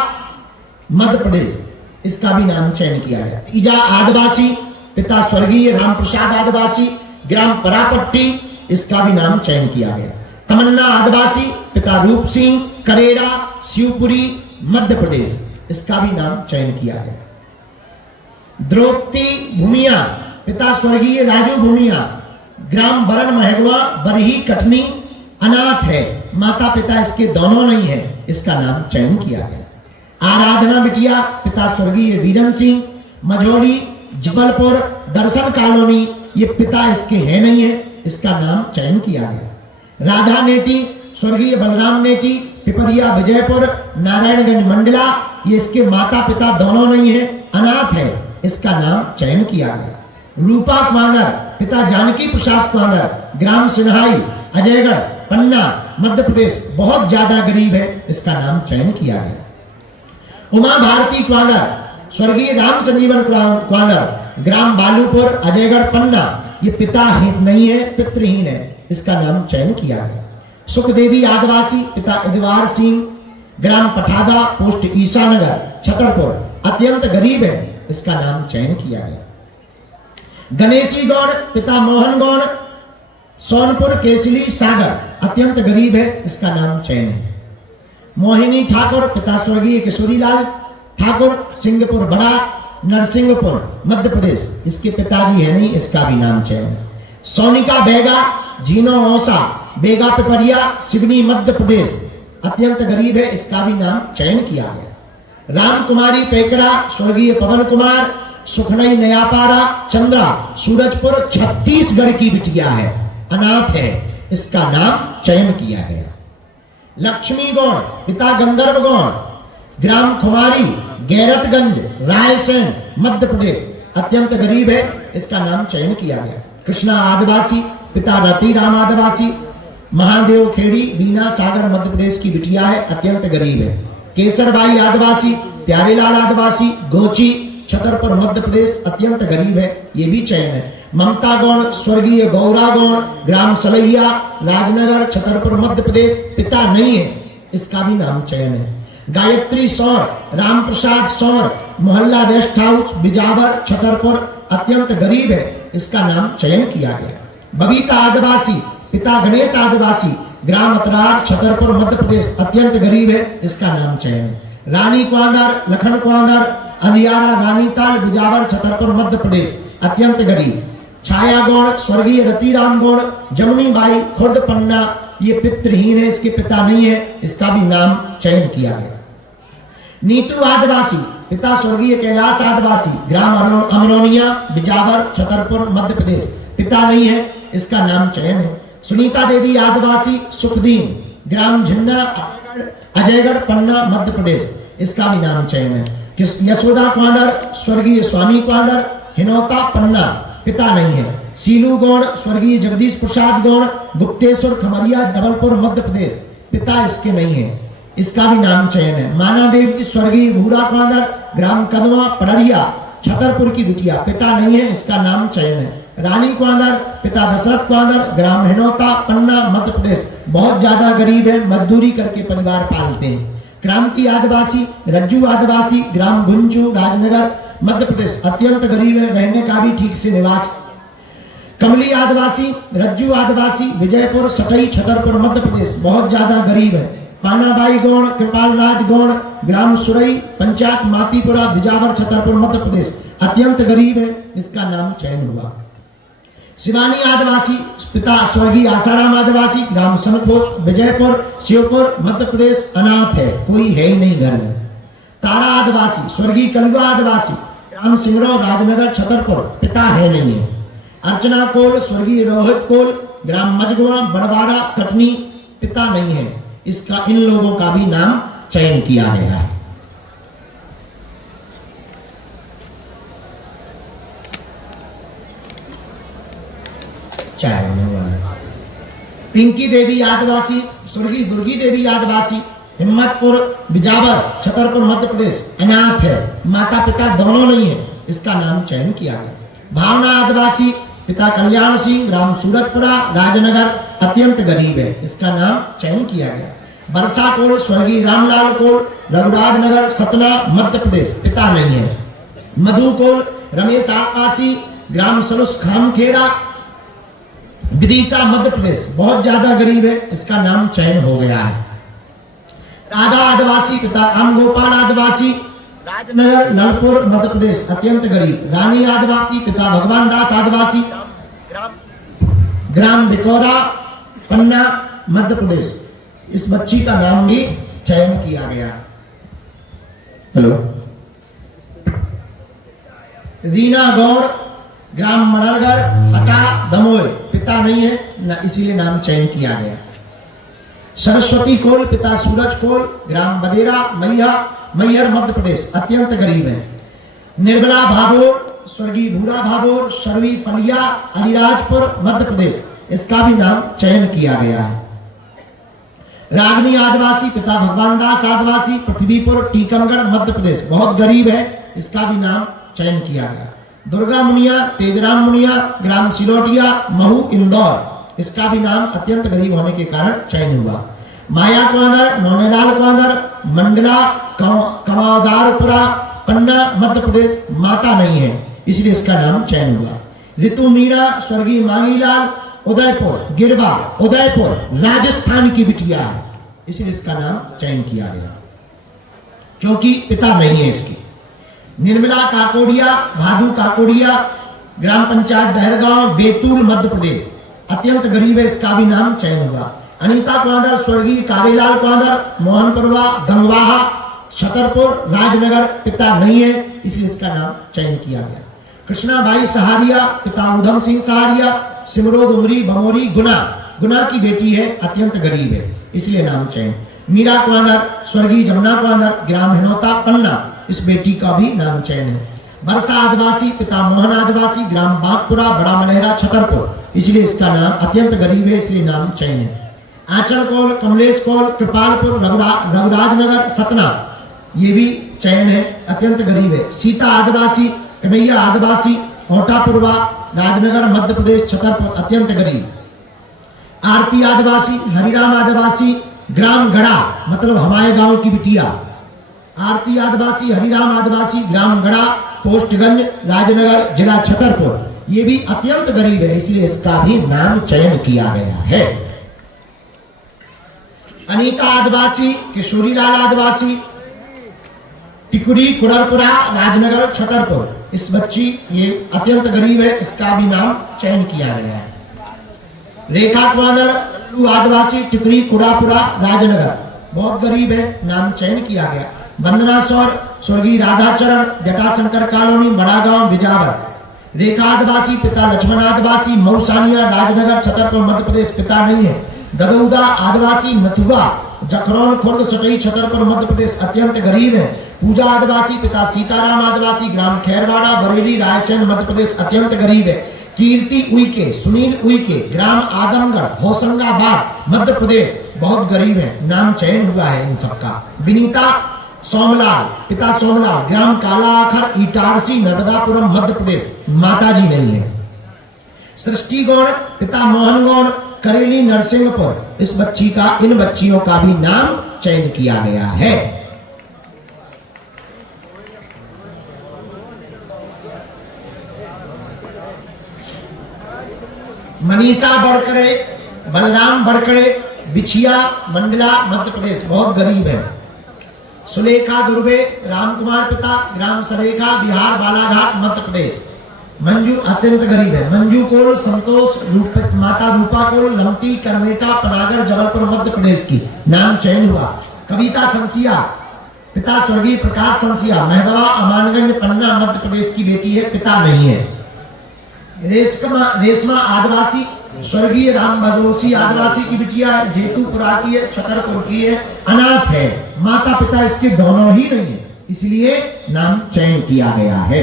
मध्य प्रदेश, इसका भी नाम चयन किया गया। तीजा आदिवासी, पिता स्वर्गीय राम प्रसाद आदिवासी, ग्राम परापट्टी, इसका भी नाम चयन किया गया। तमन्ना आदिवासी, पिता रूप सिंह, करेरा, शिवपुरी, मध्य प्रदेश, इसका भी नाम चयन किया गया। द्रौपदी भूमिया, पिता स्वर्गीय राजू भूमिया, ग्राम बरन महगवा, बरही, कटनी, अनाथ है, माता पिता इसके दोनों नहीं है, इसका नाम चयन किया गया। आराधना बिटिया, पिता स्वर्गीय वीरन सिंह, मझौली, जबलपुर, दर्शन कॉलोनी, ये पिता इसके है नहीं है, इसका नाम चयन किया गया। राधा नेटी, स्वर्गीय बलराम नेटी, पिपरिया विजयपुर, नारायणगंज मंडला, ये इसके माता पिता दोनों नहीं है, अनाथ है, इसका नाम चयन किया गया। रूपा क्वांदर, पिता जानकी प्रसाद क्वांदर, ग्राम सिन्हाई, अजयगढ़, पन्ना, मध्य प्रदेश, बहुत ज्यादा गरीब है, इसका नाम चयन किया गया। उमा भारती क्वांदर, स्वर्गीय राम संजीवन क्वांदर, ग्राम बालूपुर, अजयगढ़, पन्ना, ये पिता नहीं है, पितृहीन है, इसका नाम चयन किया गया। सुखदेवी आदिवासी, पिता इदवार सिंह, ग्राम पठादा, पोस्ट ईसानगर, छतरपुर, अत्यंत गरीब है, इसका नाम चयन किया गया। गणेशी गौड़, पिता मोहन गौड़, सोनपुर, केसली, सागर, अत्यंत गरीब है, इसका नाम चयन है। मोहिनी ठाकुर, पिता स्वर्गीय किशोरीलाल ठाकुर, सिंहपुर बड़ा, नरसिंहपुर, मध्य प्रदेश, इसके पिताजी है नहीं, इसका भी नाम चयन है। सोनिका बेगा, जीनो औसा, बेगा पिपरिया, सिवनी, मध्य प्रदेश, अत्यंत गरीब है, इसका भी नाम चयन किया गया। राम कुमारी पेकरा, स्वर्गीय पवन कुमार, सुखनई, नयापारा, चंद्रा, सूरजपुर, छत्तीसगढ़ की बिटिया है, अनाथ है, इसका नाम चयन किया गया। लक्ष्मी गौड़, पिता गंधर्व गौड़, ग्राम खुमारी, गैरतगंज, रायसेन, मध्य प्रदेश, अत्यंत गरीब है, इसका नाम चयन किया गया। कृष्णा आदिवासी, पिता रतिराम आदिवासी, महादेव खेड़ी, बीना, सागर, मध्य प्रदेश की बिटिया है, अत्यंत गरीब है। केसरबाई आदिवासी, प्यारेलाल आदिवासी, गोची, छतरपुर, मध्य प्रदेश, अत्यंत गरीब है, ये भी चयन है। ममता गौड़, स्वर्गीय गौरा गौड़, ग्राम सलैया, राजनगर, छतरपुर, मध्य प्रदेश, पिता नहीं है, इसका भी नाम चयन है। गायत्री सौर, राम प्रसाद सौर, मोहल्ला रेस्ट हाउस, बिजावर, छतरपुर, अत्यंत गरीब है, इसका नाम चयन किया गया। बबीता आदिवासी, पिता गणेश आदिवासी, ग्राम अतरार, छतरपुर, मध्य प्रदेश, अत्यंत गरीब है, इसका नाम चयन है। रानी क्वांदर, लखन क्वांदर, अंधियारा, रानीताल, बिजावर, छतरपुर, मध्य प्रदेश, अत्यंत गरीब। छाया गौड़, स्वर्गीय रतिराम गौड़, जमुनी बाई, खुर्द, पन्ना, ये पितृहीन है, इसके पिता नहीं है, इसका भी नाम चयन किया गया। नीतू आदिवासी, पिता स्वर्गीय कैलाश आदिवासी, ग्राम अमरोनिया, बिजावर, छतरपुर, मध्य प्रदेश, पिता नहीं है, इसका नाम चयन है। सुनीता देवी आदिवासी, सुखदीन, ग्राम झिन्ना, अजयगढ़, पन्ना, मध्य प्रदेश, इसका भी नाम चयन है। यशोदा क्वांदर, स्वर्गीय स्वामी क्वांदर, हिनौता, पन्ना, पिता नहीं है। सीलू गौड़, स्वर्गीय जगदीश प्रसाद गौड़, गुप्तेश्वर, खमरिया, जबलपुर, मध्य प्रदेश, पिता इसके नहीं है, इसका भी नाम चयन है। माना देवी, स्वर्गीय भूरा क्वांदर, ग्राम कदवा, पड़रिया, छतरपुर की बिटिया, पिता नहीं है, इसका नाम चयन है। रानी क्वांदर, पिता दशरथ क्वांदर, ग्राम हिनौता, पन्ना, मध्य प्रदेश, बहुत ज्यादा गरीब है, मजदूरी करके परिवार पालते हैं। क्रांति आदिवासी, रज्जू आदिवासी, ग्राम गुंजू, राजनगर, मध्य प्रदेश, अत्यंत गरीब है, रहने का भी ठीक से निवास। कमली आदिवासी, रज्जू आदिवासी, विजयपुर, सटई, छतरपुर, मध्य प्रदेश, बहुत ज्यादा गरीब है। पानाबाई गौड़, कृपाल राज गौड़, ग्राम सुरई, पंचायत मातीपुरा, बिजावर, छतरपुर, मध्य प्रदेश, अत्यंत गरीब है, इसका नाम चयन हुआ। शिवानी आदिवासी, पिता स्वर्गीय आसाराम आदिवासी, ग्राम सनखो, विजयपुर, शिवपुर, मध्य प्रदेश, अनाथ है, कोई है ही नहीं घर में। तारा आदिवासी, स्वर्गीय कलवा आदिवासी, ग्राम सिंगरौ, राजनगर, छतरपुर, पिता है नहीं है। अर्चना कोल, स्वर्गीय रोहित कोल, ग्राम मजगुआ, बड़वारा, कटनी, पिता नहीं है, इसका इन लोगों का भी नाम चयन किया गया है। चाय होने वाला। पिंकी देवी आदिवासी, स्वर्गीय दुर्गी देवी आदिवासी, हिम्मतपुर, बिजावर, छतरपुर, मध्य प्रदेश, अनाथ है, माता पिता दोनों नहीं है, इसका नाम चयन किया गया। भावना आदिवासी, पिता कल्याण सिंह, ग्राम सूरजपुरा, राजनगर, अत्यंत गरीब है, इसका नाम चयन किया गया। वर्षा कोल स्वर्गीय रामलाल कोल, रघुराज नगर सतना मध्य प्रदेश, पिता नहीं है। मधु कोल रमेश आदिवासी, ग्राम सलुस खामखेड़ा, विदिशा मध्य प्रदेश, बहुत ज्यादा गरीब है, इसका नाम चयन हो गया है। राधा आदिवासी, पिता राम गोपाल आदिवासी, राजनगर नलपुर मध्य प्रदेश, अत्यंत गरीब। रानी आदिवासी, पिता भगवान दास आदिवासी, ग्राम बिकौरा पन्ना मध्य प्रदेश। इस बच्ची का नाम भी चयन किया गया। हेलो। रीना गौड़, ग्राम मड़रगढ़ हटा दमोह, पिता नहीं है इसीलिए नाम चयन किया गया। सरस्वती कोल, पिता सूरज कोल, ग्राम बदेरा मैहर मध्य प्रदेश, अत्यंत गरीब है। निर्मला भाभोर, स्वर्गीय भूरा भाभोर, शर्वी फलिया अलीराजपुर मध्य प्रदेश, इसका भी नाम चयन किया गया है। रागनी आदिवासी, पिता भगवान दास आदिवासी, पृथ्वीपुर टीकमगढ़ मध्य प्रदेश, बहुत गरीब है, इसका भी नाम चयन किया गया। दुर्गा मुनिया, तेजराम मुनिया, ग्राम सिलोटिया महू इंदौर, इसका भी नाम अत्यंत गरीब होने के कारण चयन हुआ। माया कुआंदर, नौनेलाल कुआंदर, मंडला कमादारपुरा पन्ना मध्य प्रदेश, माता नहीं है इसलिए इसका नाम चयन हुआ। ऋतु मीणा, स्वर्गीय मांगीलाल उदयपुर गिरवा उदयपुर राजस्थान की बिटिया है, इसलिए इसका नाम चयन किया गया क्योंकि पिता नहीं है इसकी। निर्मला काकोड़िया, भादु काकोड़िया, ग्राम पंचायत डहरगांव बैतूल मध्य प्रदेश, अत्यंत गरीब है, इसका भी नाम चयन हुआ। अनीता कुआंदर, स्वर्गीय कारेलाल कुआंदर, मोहनपुरवा गंगवाहा छतरपुर राजनगर, पिता नहीं है इसलिए इसका नाम चयन किया गया। कृष्णाबाई सहारिया, पिता उधम सिंह सहारिया, सिमरोद उमरी बमोरी गुना की बेटी है, अत्यंत गरीब है इसलिए नाम चयन। मीरा कुआंदर, स्वर्गीय जमुना कुआंदर, ग्राम हिनौता पन्ना, इस बेटी का भी नाम चयन है। वर्षा आदिवासी, पिता मोहन आदिवासी, ग्राम बागपुरा बड़ा मलहरा छतरपुर, इसलिए इसका नाम अत्यंत गरीब है इसलिए नाम चयन है। आंचल कौल, कमलेश कौल, कृपालपुर रघुराजनगर सतना, ये भी चयन है, अत्यंत गरीब है। सीता आदिवासी, कन्हैया आदिवासी, ओटापुरवा राजनगर मध्य प्रदेश छतरपुर, अत्यंत गरीब। आरती आदिवासी, हरिराम आदिवासी, ग्राम गड़ा मतलब हमारे गांव की बिटिया। आरती आदिवासी, हरिराम आदिवासी, ग्राम गड़ा पोस्टगंज राजनगर जिला छतरपुर, ये भी अत्यंत गरीब है इसलिए इसका भी नाम चयन किया गया है। अनीता आदिवासी, किशोरीलाल आदिवासी, टिकुरी कुड़रपुरा राजनगर छतरपुर, इस बच्ची ये अत्यंत गरीब है, इसका भी नाम चयन किया गया है। रेखा कुआंदर, लल्लू आदिवासी, टिकरी कुड़ापुरा राजनगर, बहुत गरीब है, नाम चयन किया गया। वंदना सौर, स्वर्गीय राधाचरण जटाशंकर कॉलोनी बड़ागांव बिजावर, रेखा आदिवासी, पिता लक्ष्मण आदिवासी, मऊसानिया राजनगर छतरपुर मध्य प्रदेश, पिता नहीं है। ददौदा आदिवासी, नथुगा जखरौन खुर्द सटई छतरपुर मध्य प्रदेश, अत्यंत गरीब है। पूजा आदिवासी, पिता सीताराम आदिवासी, ग्राम खैरवाड़ा बरेली रायसेन मध्य प्रदेश, अत्यंत गरीब है। कीर्ति उइके, सुनील उइके, ग्राम आदमगढ़ होशंगाबाद मध्य प्रदेश, बहुत गरीब है, नाम चयन हुआ है इन सबका। विनीता सोमलाल, पिता सोमलाल, ग्राम काला आखर इटारसी नर्मदापुरम मध्य प्रदेश, माता जी नहीं है। सृष्टि गौड़, पिता मोहन गौड़, करेली नरसिंहपुर, इस बच्ची का इन बच्चियों का भी नाम चयन किया गया है। मनीषा बड़कड़े, बलराम बड़कड़े, बिछिया मंडला मध्य प्रदेश, बहुत गरीब है। सुलेखा दुर्बे, रामकुमार पिता, ग्राम सरेखा बिहार बालाघाट मध्य प्रदेश, मंजू अत्यंत गरीब है। मंजू कोल, संतोष माता रूपा कोल, लमती करमेटा पनागर जबलपुर मध्य प्रदेश की, नाम चयन हुआ। कविता संसिया, पिता स्वर्गीय प्रकाश संसिया, महदवा अमानगंज पन्ना मध्य प्रदेश की बेटी है, पिता नहीं है। रेशमा आदिवासी, स्वर्गीय राम भदोसी आदिवासी की बिटिया है, जेतुपुरा की है, छतरपुर की है, अनाथ है, माता पिता इसके दोनों ही नहीं है इसलिए नाम चयन किया गया है।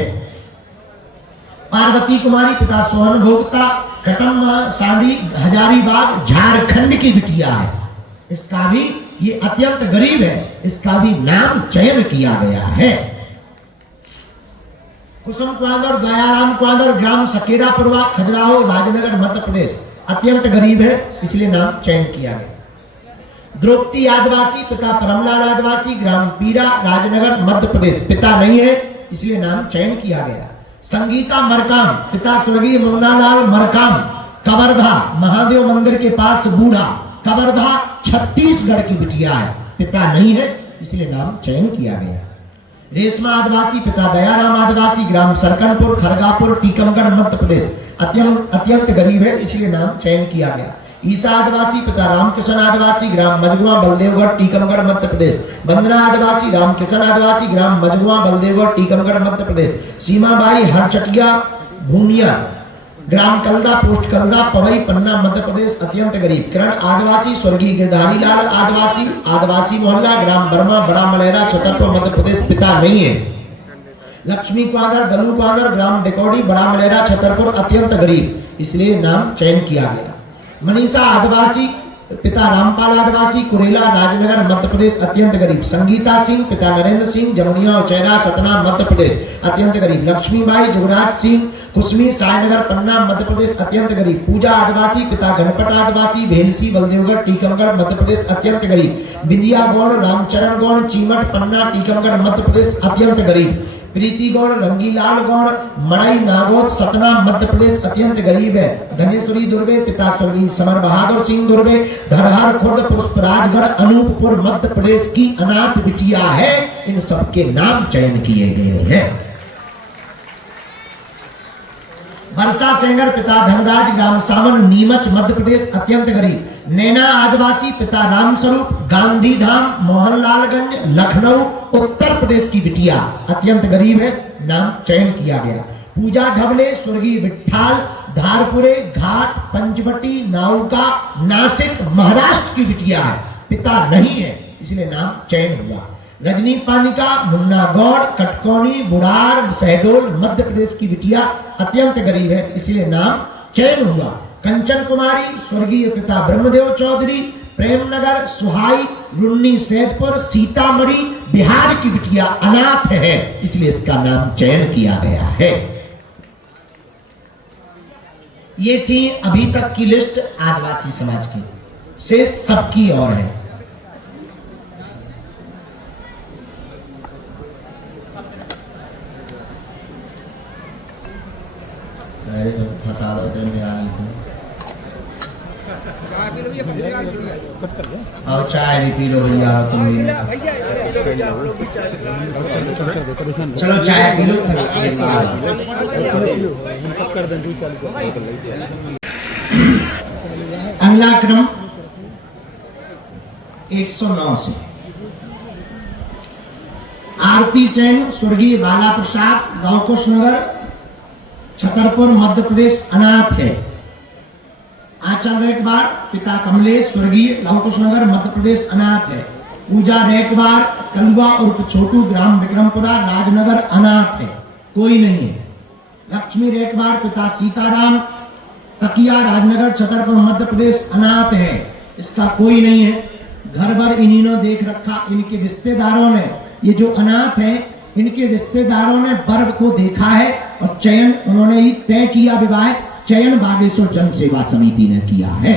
पार्वती कुमारी, पिता सोहन भोगता, कटम सांडी हजारीबाग झारखंड की बिटिया है, इसका भी ये अत्यंत गरीब है, इसका भी नाम चयन किया गया है। कुसुम कुआंदर, दयाराम कुआंदर, ग्राम सकेरापुरवा खजुराहो राजनगर मध्य प्रदेश, अत्यंत गरीब है इसलिए नाम चयन किया गया। द्रौपदी आदिवासी, पिता परमलाल आदिवासी, ग्राम पीरा, राजनगर, मध्य प्रदेश। पिता नहीं है इसलिए नाम चयन किया गया। संगीता मरकाम, पिता स्वर्गीय मुन्नालाल मरकाम, कवर्धा महादेव मंदिर के पास बूढ़ा, कवर्धा छत्तीसगढ़ की बिटिया है। पिता नहीं है इसलिए नाम चयन किया गया। रेशमा आदिवासी, पिता दयाराम आदिवासी, ग्राम सरकनपुर, खरगापुर, टीकमगढ़, मध्य प्रदेश। अत्यंत गरीब है इसलिए नाम चयन किया गया। ईसा आदिवासी, पिता रामकिशन आदिवासी, ग्राम मजगुआ, बलदेवगढ़, टीकमगढ़, मध्य प्रदेश। वंदना आदिवासी, रामकिशन आदिवासी, ग्राम मजगुआ, बलदेवगढ़, टीकमगढ़, मध्य प्रदेश। सीमाबाई हरचटिया भूमिया, ग्राम कलदा, पोस्ट कलदा, पवई, पन्ना, मध्य प्रदेश। अत्यंत गरीब। करण आदिवासी, स्वर्गीय गिरधारी लाल आदिवासी, आदिवासी मोहल्ला, ग्राम बर्मा, बड़ा मलेरा, छतरपुर, मध्य प्रदेश। पिता नहीं है। लक्ष्मी क्वादर, दलू क्वादर, ग्राम डेकोडी, बड़ा मलेरा, छतरपुर। अत्यंत गरीब इसलिए नाम चयन किया गया। मनीषा आदिवासी, पिता रामपाल आदिवासी, कुरेला, राजनगर, मध्य प्रदेश। अत्यंत गरीब। संगीता सिंह, पिता नरेंद्र सिंह, जमुनिया, उचैरा, सतना, मध्य प्रदेश। अत्यंत गरीब। लक्ष्मीबाई, जुगराज सिंह, कुसमी, सायनगर, पन्ना, मध्य प्रदेश। अत्यंत गरीब। पूजा आदिवासी, पिता गणपत आदिवासी, भेलसी, बलदेवगढ़, टीकमगढ़, मध्य प्रदेश। अत्यंत गरीब। बिंदिया गौड़, रामचरण गौड़, चीमट, पन्ना, टीकमगढ़, मध्य प्रदेश। अत्यंत गरीब। प्रीति गौड़, रंगीलाल गौड़, मड़ई, नागौद, सतना, मध्य प्रदेश। अत्यंत गरीब है। धनेश्वरी दुर्वे, पिता स्वर्गीय समर बहादुर सिंह दुर्वे, धरहर, खुर्द, पुष्पराजगढ़, अनूपपुर, मध्य प्रदेश की अनाथ बिटिया है। इन सबके नाम चयन किए गए हैं। वर्षा सेंगर, पिता धनराज, ग्राम सावन, नीमच, मध्य प्रदेश। अत्यंत गरीब। नैना आदिवासी, पिता रामस्वरूप, गांधीधाम, मोहनलालगंज, लखनऊ, उत्तर प्रदेश की बिटिया। अत्यंत गरीब है, नाम चयन किया गया। पूजा ढबले, स्वर्गीय विट्ठाल, धारपुरे, घाट, पंचवटी, नाउका, नासिक, महाराष्ट्र की बिटिया है। पिता नहीं है इसलिए नाम चयन हुआ। रजनी पानिका, मुन्ना गौड़, कटकौनी, बुरार, शहडोल, मध्य प्रदेश की बिटिया। अत्यंत गरीब है इसलिए नाम चयन हुआ। कंचन कुमारी, स्वर्गीय पिता ब्रह्मदेव चौधरी, प्रेमनगर, सुहाई, रुन्नी, सैदपुर, सीतामढ़ी, बिहार की बिटिया। अनाथ है इसलिए इसका नाम चयन किया गया है। ये थी अभी तक की लिस्ट आदिवासी समाज की, से सबकी और है। फंसा दो और चाय भी पी लो भैया तुम भी। चलो चाय पी लो। अगला क्रम 109 से आरती सेन, स्वर्गीय बाला प्रसाद, गांव कुशनगर, छतरपुर, मध्य प्रदेश। अनाथ है। आचल रेकबार, पिता कमलेश, स्वर्गीय लवकुशनगर, मध्य प्रदेश। अनाथ है। पूजा रेकबार, कलुआ उर्फ छोटू, ग्राम विक्रमपुरा, राजनगर। अनाथ है, कोई नहीं है। लक्ष्मी रेकबार, पिता सीताराम, तकिया, राजनगर, छतरपुर, मध्य प्रदेश। अनाथ है, इसका कोई नहीं है। घर भर इन्हीं ने देख रखा। इनके रिश्तेदारों ने, ये जो अनाथ है, इनके रिश्तेदारों ने वर्ग को देखा है और चयन उन्होंने ही तय किया। विवाह चयन बागेश्वर जन सेवा समिति ने किया है।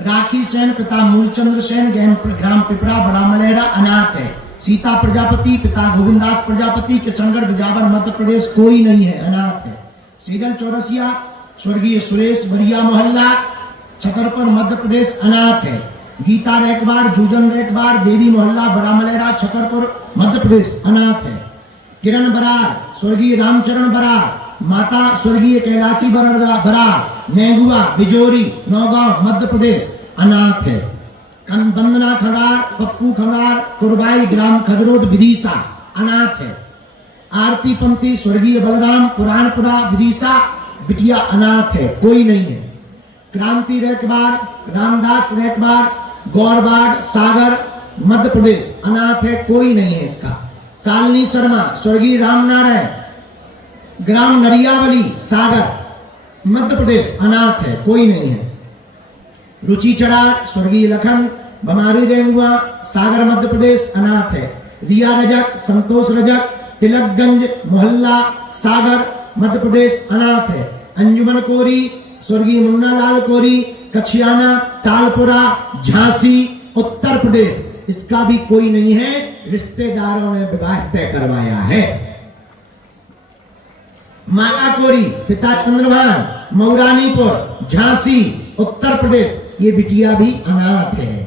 राखी सेन, पिता मूलचंद्र सेन, ग्राम पिपरा, बड़ा मलेरा। अनाथ है। सीता प्रजापति, पिता गोविंदास प्रजापति, किशनगढ़, बिजावर, मध्य प्रदेश। कोई नहीं है, अनाथ है। सीगल चौरसिया, स्वर्गीय सुरेश, बरिया मोहल्ला, छतरपुर, मध्य प्रदेश। अनाथ है। गीता रेकबार, जूजन रेकबार, देवी मोहल्ला, बड़ा मलेरा, छतरपुर, मध्य प्रदेश। अनाथ है। किरण बरार, स्वर्गीय रामचरण बरार, माता स्वर्गीय कैलाशी बरार, नेगुआ, बिजोरी, नौगांव, मध्य प्रदेश। अनाथ है। वंदना खंगार, पप्पू खंगार, कुरबाई, ग्राम खजरोद, विदिशा। अनाथ है। आरती पंथी, स्वर्गीय बलराम, पुरानपुरा, विदिशा, बिटिया। अनाथ है, कोई नहीं है। क्रांति रेकबार, रामदास रेकबार, गौरबाड़, सागर, मध्य प्रदेश। अनाथ है, कोई नहीं है इसका। सालनी शर्मा, स्वर्गीय रामनारायण, ग्राम नरियावली, सागर, मध्य प्रदेश। अनाथ है, कोई नहीं है। रुचि चढ़ार, स्वर्गीय लखन, बमारी रेंगुआ, सागर, मध्य प्रदेश। अनाथ है। रिया रजक, संतोष रजक, तिलकगंज मोहल्ला, सागर, मध्य प्रदेश। अनाथ है। अंजुमन कोरी, स्वर्गीय मुन्नालाल कोरी, कछियाना, तालपुरा झांसी उत्तर प्रदेश, इसका भी कोई नहीं है, रिश्तेदारों ने विवाह तय करवाया है। माला कोरी पिता चंद्रभान मऊरानीपुर झांसी उत्तर प्रदेश, ये बिटिया भी अनाथ है।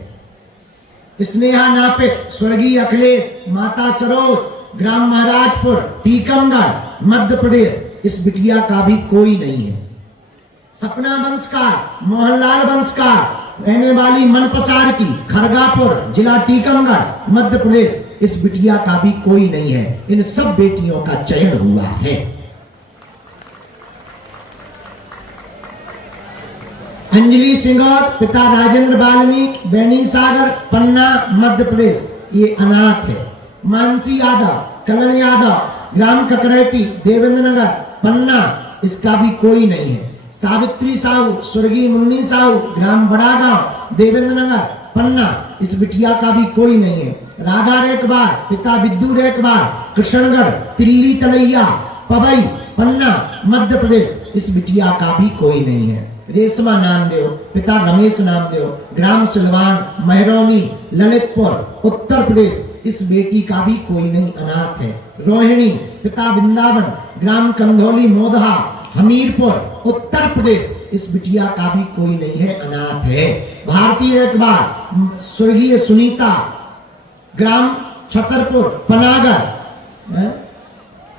स्नेहा नापित स्वर्गीय अखिलेश माता सरोज ग्राम महाराजपुर टीकमगढ़ मध्य प्रदेश, इस बिटिया का भी कोई नहीं है। सपना वंशकार मोहनलाल वंशकार रहने वाली मनपसार की खरगापुर जिला टीकमगढ़ मध्य प्रदेश, इस बिटिया का भी कोई नहीं है। इन सब बेटियों का चयन हुआ है। अंजलि सिंगौत पिता राजेंद्र वाल्मीकि बैनी सागर पन्ना मध्य प्रदेश, ये अनाथ है। मानसी यादव कलन यादव ग्राम ककरेटी देवेंद्र नगर पन्ना, इसका भी कोई नहीं है। सावित्री साहू स्वर्गीय मुन्नी साहू ग्राम बड़ा गांव देवेंद्र नगर पन्ना, इस बिटिया का भी कोई नहीं है। राधा रेखबार पिता विद्यु रेखबार कृष्णगढ़ तिल्ली तलैया पवई पन्ना मध्य प्रदेश, इस बिटिया का भी कोई नहीं है। रेशमा नामदेव पिता रमेश नामदेव ग्राम सिलवान महरौनी ललितपुर उत्तर प्रदेश, इस बेटी का भी कोई नहीं, अनाथ है। रोहिणी पिता वृंदावन ग्राम कंधौली मोदहा हमीरपुर उत्तर प्रदेश, इस बिटिया का भी कोई नहीं है, अनाथ है। भारतीय रेखबार स्वर्गीय सुनीता ग्राम छतरपुर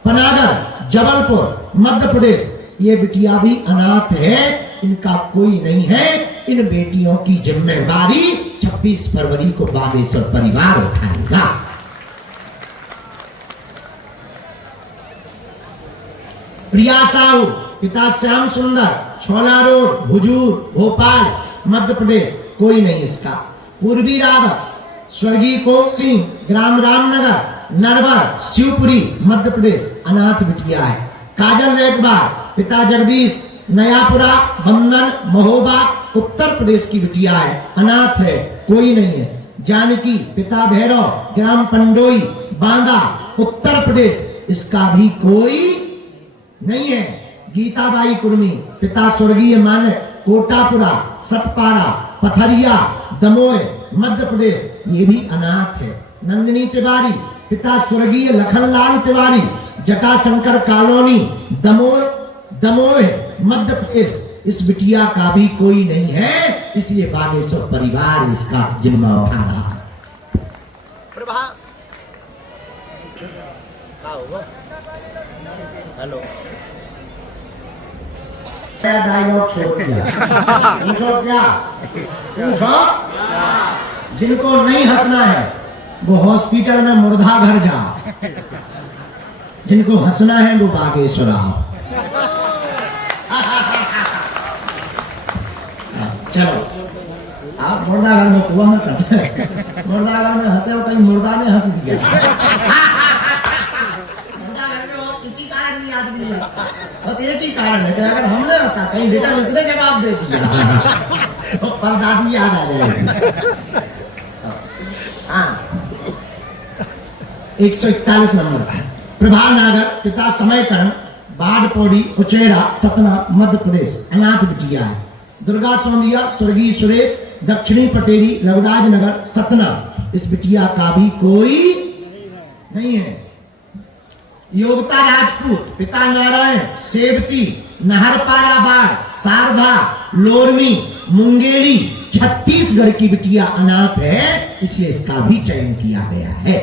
पनागर जबलपुर मध्य प्रदेश, ये बिटिया भी अनाथ है, इनका कोई नहीं है। इन बेटियों की जिम्मेदारी 26 फरवरी को बागेश्वर परिवार उठाएगा। प्रिया साहू पिता श्याम सुंदर छोला रोड हुजूर भोपाल मध्य प्रदेश, कोई नहीं इसका। पूर्वी रावत स्वर्गीय कोप सिंह ग्राम रामनगर नरवर शिवपुरी मध्य प्रदेश, अनाथ बिटिया है। काजल रेखबार पिता जगदीश नयापुरा बंधन महोबा उत्तर प्रदेश की बिटिया है, अनाथ है, कोई नहीं है। जानकी पिता भैरव ग्राम पंडोई बांदा उत्तर प्रदेश, इसका भी कोई नहीं है। गीताबाई कुर्मी पिता स्वर्गीय मानक कोटापुरा सतपारा पथरिया दमोह मध्य प्रदेश, ये भी अनाथ है। नंदिनी तिवारी पिता स्वर्गीय लखनलाल तिवारी जटाशंकर कॉलोनी दमोह मध्य प्रदेश, इस बिटिया का भी कोई नहीं है, इसलिए बागेश्वर परिवार इसका जिम्मा उठा रहा है। हेलो डायलॉग छोड़ दिया, पूछो क्या पूछो। जिनको नहीं हंसना है वो हॉस्पिटल में मुर्दा घर जाओ, जिनको हंसना है वो बागेश्वर आओ। चलो आप मुर्दा घर में कुआ मत मुर्दा घर में हंसे हो, कहीं मुर्दा ने हंस दिया। मुर्दा घर में और किसी कारण नहीं आदमी है, बस एक ही कारण है कि अगर हमने हंसा कहीं बेटा उसने जवाब दे दिया तो परदादी याद आ जाएगी। हाँ 141 नंबर से प्रभा नागर पिता समयकरण बाढ़ पौड़ी उचेरा सतना मध्य प्रदेश, अनाथ बिटिया है। दुर्गा सोनिया स्वर्गीय सुरेश दक्षिणी पटेरी रघुराज नगर सतना, इस बिटिया का भी कोई नहीं है। योगिता राजपूत पिता नारायण सेवती नहरपारा बाढ़ शारदा लोरमी मुंगेली छत्तीसगढ़ की बिटिया अनाथ है, इसलिए इसका भी चयन किया गया है।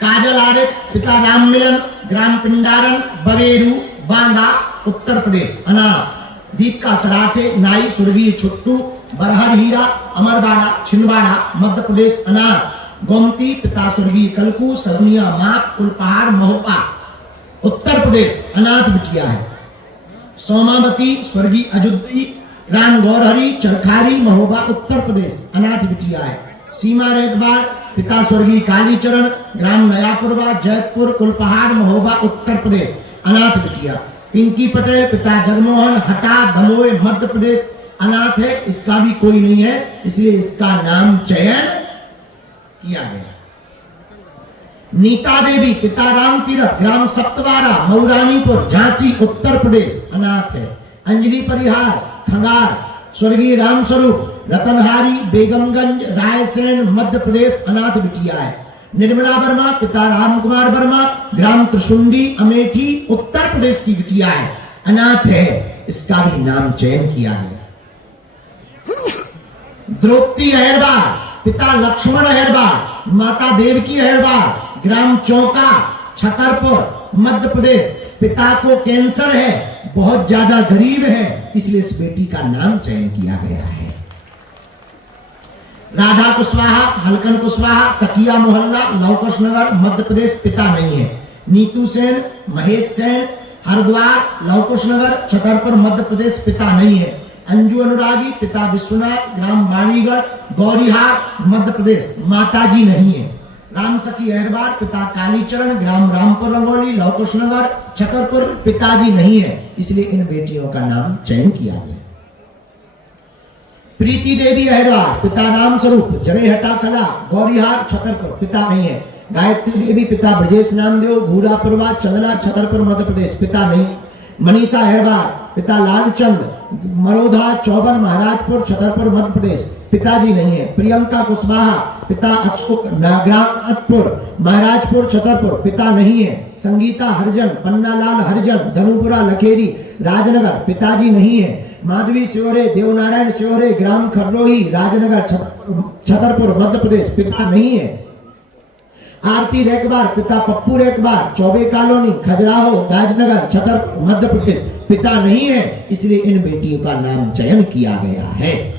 काजल आरिफ पिता राम मिलन ग्राम पिंडारन बवेरू बांदा उत्तर प्रदेश, अनाथ। दीपिका सराठे नाई स्वर्गीय छुट्टू बरहर हीरा अमरवाड़ा छिंदवाड़ा मध्य प्रदेश, अनाथ। गोमती पिता स्वर्गीय कलकू सगुनिया माप कुलपहाड़ महोपा उत्तर प्रदेश, अनाथ बिटिया है। सोमावती स्वर्गीय अजुद्दी ग्राम गौरहरी चरखारी महोबा उत्तर प्रदेश, अनाथ बिटिया है। सीमा रेखबार पिता स्वर्गीय कालीचरण ग्राम नयापुरवा जैतपुर कुलपहाड़ महोबा उत्तर प्रदेश, अनाथ बिटिया। पिंकी पटेल पिता जगमोहन हटा दमोह मध्य प्रदेश, अनाथ है, इसका भी कोई नहीं है, इसलिए इसका नाम चयन किया गया। नीता देवी पिता राम तीरथ ग्राम सप्तवारा मऊरानीपुर झांसी उत्तर प्रदेश, अनाथ है। अंजलि परिहार खंगार स्वर्गीय रामस्वरूप रतनहारी बेगमगंज रायसेन मध्य प्रदेश अनाथ बिटिया है। निर्मला वर्मा पिता राम कुमार वर्मा ग्राम त्रिशुंडी अमेठी उत्तर प्रदेश की बिटिया है, अनाथ है, इसका भी नाम चयन किया गया। द्रौपदी अहिरबार पिता लक्ष्मण अहिरबार माता देवकी अहिरबार ग्राम चौका छतरपुर मध्य प्रदेश, पिता को कैंसर है, बहुत ज्यादा गरीब है, इसलिए इस बेटी का नाम चयन किया गया है। राधा कुशवाहा हलकन कुशवाहा तकिया मोहल्ला लौकुश नगर मध्य प्रदेश, पिता नहीं है। नीतू सेन महेश सेन हरिद्वार लौकुश नगर छतरपुर मध्य प्रदेश, पिता नहीं है। अंजू अनुरागी पिता विश्वनाथ ग्राम बाड़ीगढ़ गौरीहार मध्य प्रदेश, माताजी नहीं है। राम सखी अहिरबार पिता कालीचरण ग्राम रामपुर रंगोली लौकुश नगर छतरपुर, पिताजी नहीं है, इसलिए इन बेटियों का नाम चयन किया गया। प्रीति देवी अहिरबार पिता राम स्वरूप जरेहटा कला गौरीहार छतरपुर, पिता नहीं है। गायत्री देवी पिता ब्रजेश नामदेव भूरापुरवा चंदना छतरपुर मध्य प्रदेश, पिता नहीं। मनीषा अहिरबार पिता लालचंद मरोधा चौबन महाराजपुर छतरपुर मध्य प्रदेश, पिताजी नहीं है। प्रियंका कुशवाहा पिता अशोक नागराजपुर महाराजपुर छतरपुर, पिता नहीं है। संगीता हरिजन पन्नालाल हरिजन धनुपुरा लखेरी राजनगर, पिताजी नहीं है। माधवी शिवरे देवनारायण शिवरे ग्राम खरलोही राजनगर छतरपुर मध्य प्रदेश, पिता नहीं है। आरती रेकबार पिता पप्पू रेकबार चौबे कॉलोनी खजुराहो राजनगर छतरपुर मध्य प्रदेश, पिता नहीं है, इसलिए इन बेटियों का नाम चयन किया गया है।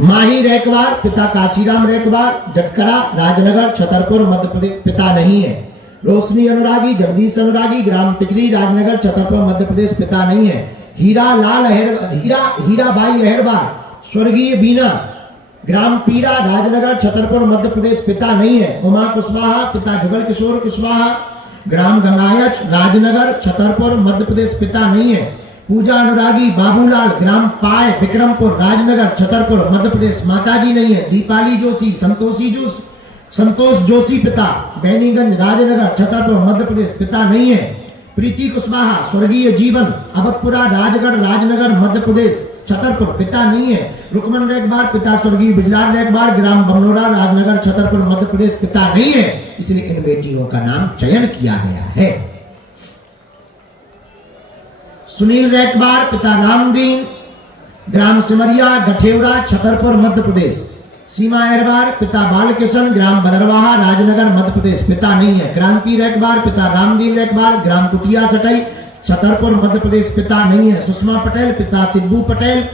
माही रेकबार पिता काशीराम रेकबार जटकरा राजनगर छतरपुर मध्य प्रदेश, पिता नहीं है। रोशनी अनुरागी जगदीश अनुरागी ग्राम टिकरी राजनगर छतरपुर मध्य प्रदेश, पिता नहीं है। हीराबाई अहिरबार स्वर्गीय बीना ग्राम पीरा राजनगर छतरपुर मध्य प्रदेश, पिता नहीं है। उमा कुशवाहा पिता जुगल किशोर कुशवाहा ग्राम गंगायच राजनगर छतरपुर मध्य प्रदेश, पिता नहीं है। पूजा अनुरागी बाबूलाल ग्राम पाय विक्रमपुर राजनगर छतरपुर मध्य प्रदेश, माताजी नहीं है। दीपाली जोशी संतोष जोशी पिता बैनीगंज राजनगर छतरपुर मध्य प्रदेश, पिता नहीं है। प्रीति कुशवाहा स्वर्गीय जीवन अवधपुरा राजगढ़ राजनगर मध्य प्रदेश छतरपुर, पिता नहीं है। रुकमन रेकबार पिता स्वर्गीय बिजलाल रेकबार ग्राम बमनोरा राजनगर छतरपुर मध्य प्रदेश, पिता नहीं है, इसलिए इन बेटियों का नाम चयन किया गया है। सुनील रेकबार पिता रामदीन ग्राम सिमरिया गठेवरा छतरपुर मध्य प्रदेश। सीमा अहिरबार पिता बालकिशन ग्राम बदरवाहा राजनगर मध्य प्रदेश, पिता नहीं है। क्रांति रेकबार पिता रामदीन रेकबार ग्राम कुटिया सटई छतरपुर मध्य प्रदेश, पिता नहीं है। सुषमा पटेल पिता सिब्बू पटेल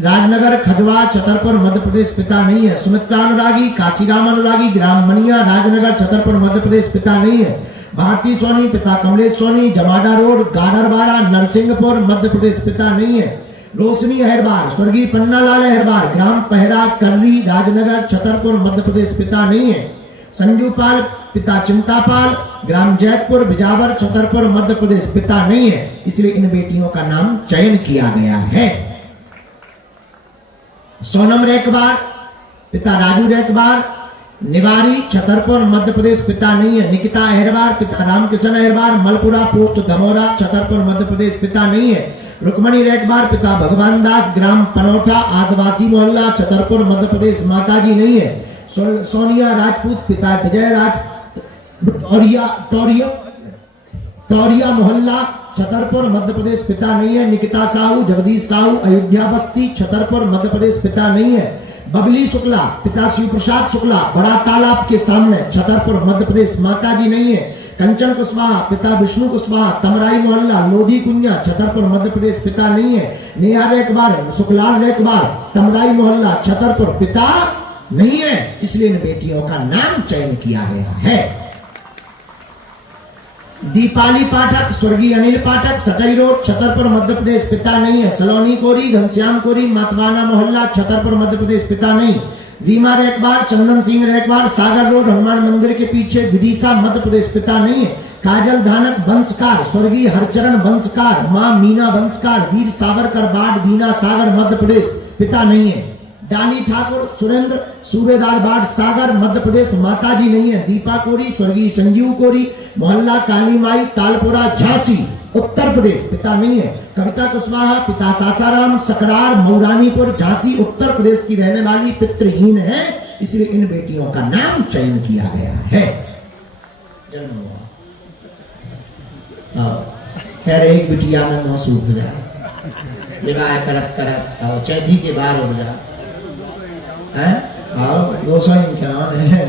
राजनगर खजवा छतरपुर मध्य प्रदेश, पिता नहीं है। सुमित्रा अनुरागी काशीराम अनुरागी ग्राम मनिया राजनगर छतरपुर मध्य प्रदेश, पिता नहीं है। भारती सोनी पिता कमलेश सोनी जमाडा रोड गाडरवाड़ा नरसिंहपुर मध्य प्रदेश, पिता नहीं है। रोशनी अहिरबार स्वर्गीय पन्नालाल अहिरबार ग्राम पहरा कर्ली राजनगर छतरपुर मध्य प्रदेश, पिता नहीं है। संजू पाल पिता चिंतापाल ग्राम जैतपुर बिजावर छतरपुर मध्य प्रदेश, पिता नहीं है, इसलिए इन बेटियों का नाम चयन किया गया है। सोनम रेकबार पिता राजू रेकबार निवारी छतरपुर मध्य प्रदेश, पिता नहीं है। निकिता अहिरबार पिता रामकिशन अहिरबार मलपुरा पोस्ट धमोरा छतरपुर मध्य प्रदेश, पिता नहीं है। रुक्मणी रेकबार पिता भगवान दास ग्राम पनौठा आदिवासी मोहल्ला छतरपुर मध्य प्रदेश, माताजी नहीं है। सोनिया राजपूत पिता विजय राज टोरिया मोहल्ला छतरपुर मध्य प्रदेश, पिता नहीं है। निकिता साहू जगदीश साहू अयोध्या बस्ती छतरपुर मध्य प्रदेश, पिता नहीं है। बबली शुक्ला पिता शिव प्रसाद शुक्ला बड़ा तालाब के सामने छतरपुर मध्य प्रदेश, माताजी नहीं है। कंचन कुशवाहा पिता विष्णु कुशवाहा तमराई मोहल्ला लोधी कुंजा छतरपुर मध्य प्रदेश, पिता नहीं है। नेहा रेकबार सुखलाल रेकबार तमराई मोहल्ला छतरपुर, पिता नहीं है, इसलिए इन बेटियों का नाम चयन किया गया है। दीपाली पाठक स्वर्गीय अनिल पाठक सटई रोड छतरपुर मध्य प्रदेश, पिता नहीं है। सलोनी कोरी घनश्याम कोरी मतवाना मोहल्ला छतरपुर मध्य प्रदेश, पिता नहीं। रीमा रेकबार चंदन सिंह रेकबार सागर रोड हनुमान मंदिर के पीछे विदिशा मध्य प्रदेश, पिता नहीं है। काजल धानक वंशकार स्वर्गीय हरचरण वंशकार मां मीना वंशकार वीर सावरकर बाढ़ बीना सागर मध्य प्रदेश, पिता नहीं है। डाली ठाकुर सुरेंद्र सूबेदार बाढ़ सागर मध्य प्रदेश, माताजी नहीं है। दीपा कोरी स्वर्गीय संजीव कोरी मोहल्ला काली माई तालपुरा झांसी उत्तर प्रदेश पिता नहीं है। कविता कुशवाहा पिता सासाराम सकरार मऊरानीपुर झांसी उत्तर प्रदेश की रहने वाली पितृहीन है, इसलिए इन बेटियों का नाम चयन किया गया है। जन्म हुआ खैर एक बिटिया में मुंह सूख जाए, विवाह करत करत और चैधी के बाहर उड़ जा है और 251 है।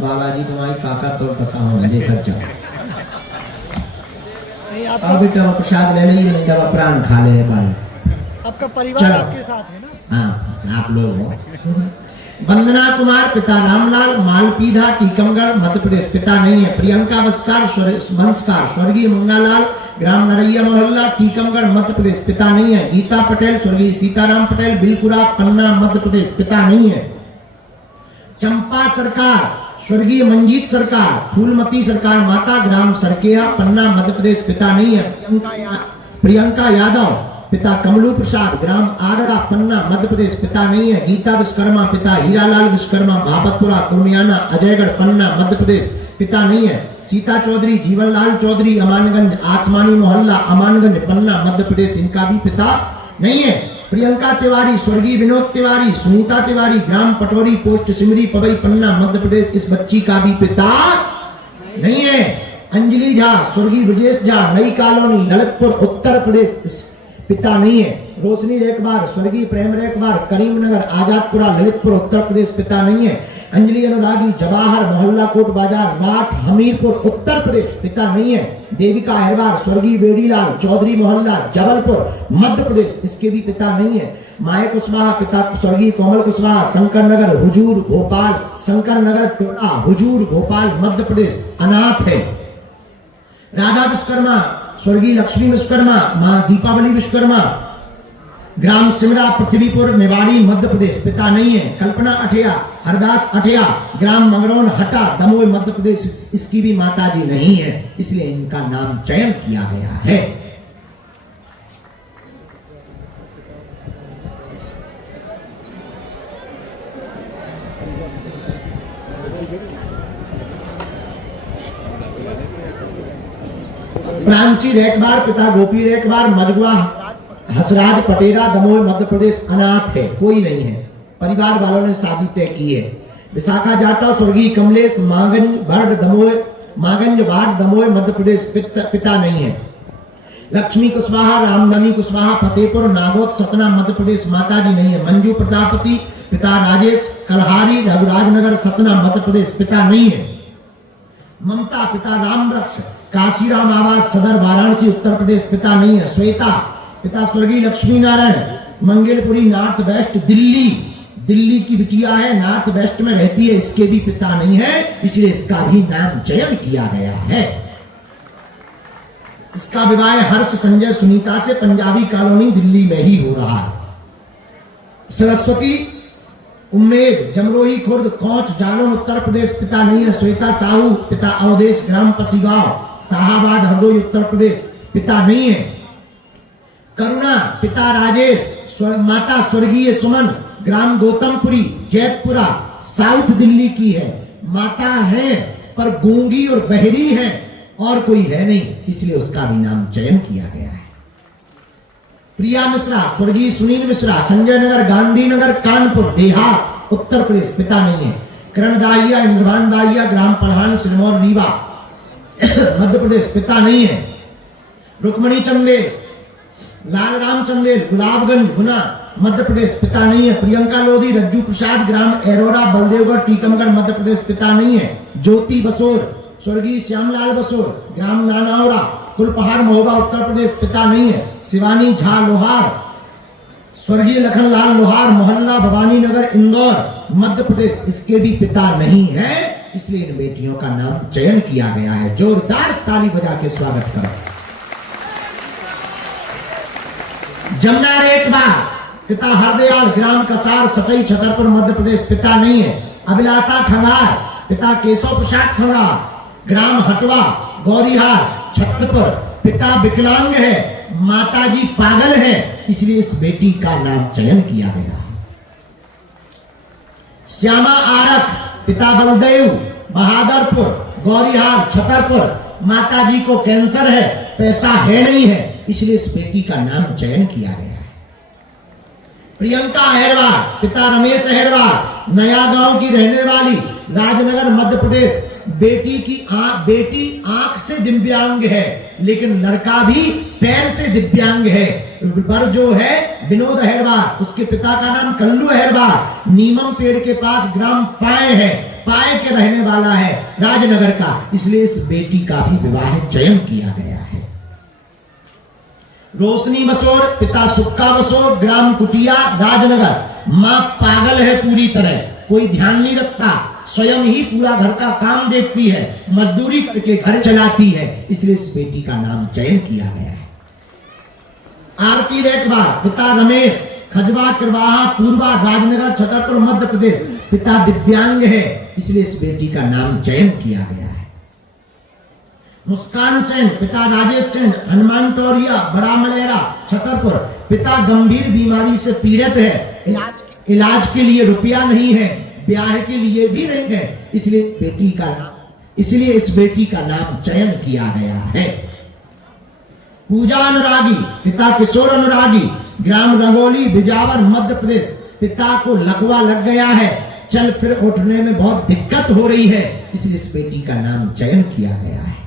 बाबा जी तुम्हारी काका तो कसा हो देखा जाओ। नहीं अब बेटा वो प्रसाद ले लीजिए, नहीं तो प्राण खा ले भाई। आपका परिवार चलो। आपके साथ है ना। हाँ आप लोग हो। वंदना कुमार पिता रामलाल मालपीधा टीकमगढ़ मध्य प्रदेश पिता नहीं है। प्रियंका वंशकार स्वर्गीय मंगालाल ग्राम नरैया मोहल्ला टीकमगढ़ मध्य प्रदेश पिता नहीं है। गीता पटेल स्वर्गीय सीताराम पटेल बिलकुरा पन्ना मध्य प्रदेश पिता नहीं है। चंपा सरकार स्वर्गीय मंजीत सरकार फूलमती सरकार माता ग्राम सरकेया पन्ना मध्य प्रदेश पिता नहीं है। प्रियंका यादव पिता कमलू प्रसाद ग्राम आगरा पन्ना मध्य प्रदेश पिता नहीं है। गीता विश्वकर्मा पिता हीरालाल विश्वकर्मा भापतपुरा कुर्मियाना अजयगढ़ पन्ना मध्य प्रदेश पिता नहीं है। सीता चौधरी जीवनलाल चौधरी अमानगंज आसमानी मोहल्ला अमानगंज पन्ना मध्य प्रदेश इनका भी पिता नहीं है। प्रियंका तिवारी स्वर्गीय विनोद तिवारी सुनीता तिवारी ग्राम पटोरी पोस्ट सिमरी पवई पन्ना मध्य प्रदेश इस बच्ची का भी पिता नहीं है। अंजलि झा स्वर्गीय ब्रजेश झा नई कॉलोनी ललितपुर उत्तर प्रदेश इस पिता नहीं है। रोशनी रेखबार स्वर्गीय प्रेम रेखबार करीमनगर आजादपुरा ललितपुर उत्तर प्रदेश पिता नहीं है। अंजलि अनुरागी जवाहर मोहल्ला कोट बाजार राठ हमीरपुर उत्तर प्रदेश पिता नहीं है। देविका अहरवार स्वर्गीय बेड़ीलाल चौधरी मोहल्ला जबलपुर मध्य प्रदेश इसके भी पिता नहीं है। माया कुशवाहा पिता स्वर्गीय कोमल कुशवाहा शंकर नगर हुजूर भोपाल शंकर नगर टोला हुजूर भोपाल मध्य प्रदेश अनाथ है। राधा विश्वकर्मा स्वर्गीय लक्ष्मी विश्वकर्मा मां दीपावली विश्वकर्मा ग्राम सिमरा पृथ्वीपुर निवाड़ी मध्य प्रदेश पिता नहीं है। कल्पना अठिया हरदास अठिया ग्राम मंगरौन हटा दमोह मध्य प्रदेश इसकी भी माताजी नहीं है, इसलिए इनका नाम चयन किया गया है। प्रांशी रेखबार पिता गोपी रेखबार मजगुआ हसराज पटेरा दमोह मध्य प्रदेश अनाथ है, कोई नहीं है। परिवार वालों ने शादी तय की है। विशाखा जाटव स्वर्गीय कमलेश मागंज भट्ट दमोह मध्य प्रदेश पिता नहीं है। लक्ष्मी कुशवाहा रामधनी कुशवाहा फतेहपुर नागौद सतना मध्य प्रदेश माताजी नहीं है। मंजू प्रजापति पिता राजेश कलहारी रघुराजनगर सतना मध्य प्रदेश पिता नहीं है। ममता पिता रामवृक्ष काशीराम आवास सदर वाराणसी उत्तर प्रदेश पिता नहीं है। श्वेता पिता स्वर्गीय लक्ष्मी नारायण मंगलपुरी नॉर्थ वेस्ट दिल्ली की बिटिया है, नॉर्थ वेस्ट में रहती है, इसके भी पिता नहीं है, इसलिए इसका भी नाम चयन किया गया है। इसका विवाह हर्ष संजय सुनीता से पंजाबी कॉलोनी दिल्ली में ही हो रहा है। सरस्वती उम्मेद जमरोही खुर्द कोंच जालौन उत्तर प्रदेश पिता नहीं है। श्वेता साहू पिता अवधेश ग्राम पसीगांव शाहाबाद हरदोई उत्तर प्रदेश पिता नहीं है। करुणा पिता राजेश माता स्वर्गीय सुमन ग्राम गौतमपुरी जैतपुरा साउथ दिल्ली की है। माता है पर गूंगी और बहरी है और कोई है नहीं, इसलिए उसका भी नाम चयन किया गया है। प्रिया मिश्रा स्वर्गीय सुनील मिश्रा संजय नगर गांधीनगर कानपुर देहात उत्तर प्रदेश पिता नहीं है। करण दाहिया इंद्रभान दाहिया ग्राम पढ़ान सिरमौर रीवा मध्य प्रदेश पिता नहीं है। रुक्मणी चंदेल लाल राम चंदेल गुलाबगंज गुना मध्य प्रदेश पिता नहीं है। प्रियंका लोधी रज्जू प्रसाद ग्राम एरोरा बलदेवगढ़ टीकमगढ़ मध्य प्रदेश पिता नहीं है। ज्योति बसोर स्वर्गीय श्यामलाल बसोर ग्राम नानावरा कुलपहाड़ महोबा उत्तर प्रदेश पिता नहीं है। शिवानी झा लोहार स्वर्गीय लखनलाल लोहार मोहल्ला भवानी नगर इंदौर मध्य प्रदेश इसके भी पिता नहीं है, इसलिए इन बेटियों का नाम चयन किया गया है। जोरदार ताली बजा के स्वागत करो। जमुना रेखबार पिता हरदयाल ग्राम कसार सटई छतरपुर मध्य प्रदेश पिता नहीं है। अभिलाषा खंगार पिता केशव प्रसाद खंगार ग्राम हटवा गौरीहार छतरपुर पिता विकलांग है, माताजी पागल है, इसलिए इस बेटी का नाम चयन किया गया है। श्यामा आरख पिता बलदेव बहादुरपुर गौरीहार छतरपुर माता जी को कैंसर है, पैसा है नहीं है, इसलिए इस बेटी का नाम चयन किया गया है। प्रियंका अहिरवार, पिता रमेश अहिरवार, नया गांव की रहने वाली, राजनगर मध्य प्रदेश। बेटी आंख से दिव्यांग है, लेकिन लड़का भी पैर से दिव्यांग है। वर जो है विनोद अहिरवार, उसके पिता का नाम कल्लू अहिरवार, नीमम पेड़ के पास ग्राम पाए है, पाए के रहने वाला है, राजनगर का, इसलिए इस बेटी का भी विवाह चयन किया गया है। रोशनी बसोर, पिता सुक्का बसोर, ग्राम कुटिया, राजनगर। मां पागल है पूरी तरह, कोई ध्यान नहीं रखता, स्वयं ही पूरा घर का काम देखती है, मजदूरी करके घर चलाती है, इसलिए इस बेटी का नाम चयन किया गया है। आरती रेखवार, पिता रमेश, खजवा करवाहा पूर्वा, राजनगर, छतरपुर, मध्य प्रदेश। पिता दिव्यांग है, इसलिए इस बेटी का नाम चयन किया गया है। मुस्कान सेन, पिता राजेश सेन, हनुमान टोरिया, बड़ा मलेरा, छतरपुर। पिता गंभीर बीमारी से पीड़ित है, इलाज के लिए रुपया नहीं है, ब्याह के लिए भी नहीं है, इसलिए इस बेटी का नाम चयन किया गया है। पूजा अनुरागी, पिता किशोर अनुरागी, ग्राम रंगोली, बिजावर, मध्य प्रदेश। पिता को लकवा लग गया है, चल फिर उठने में बहुत दिक्कत हो रही है, इसलिए इस बेटी का नाम चयन किया गया है।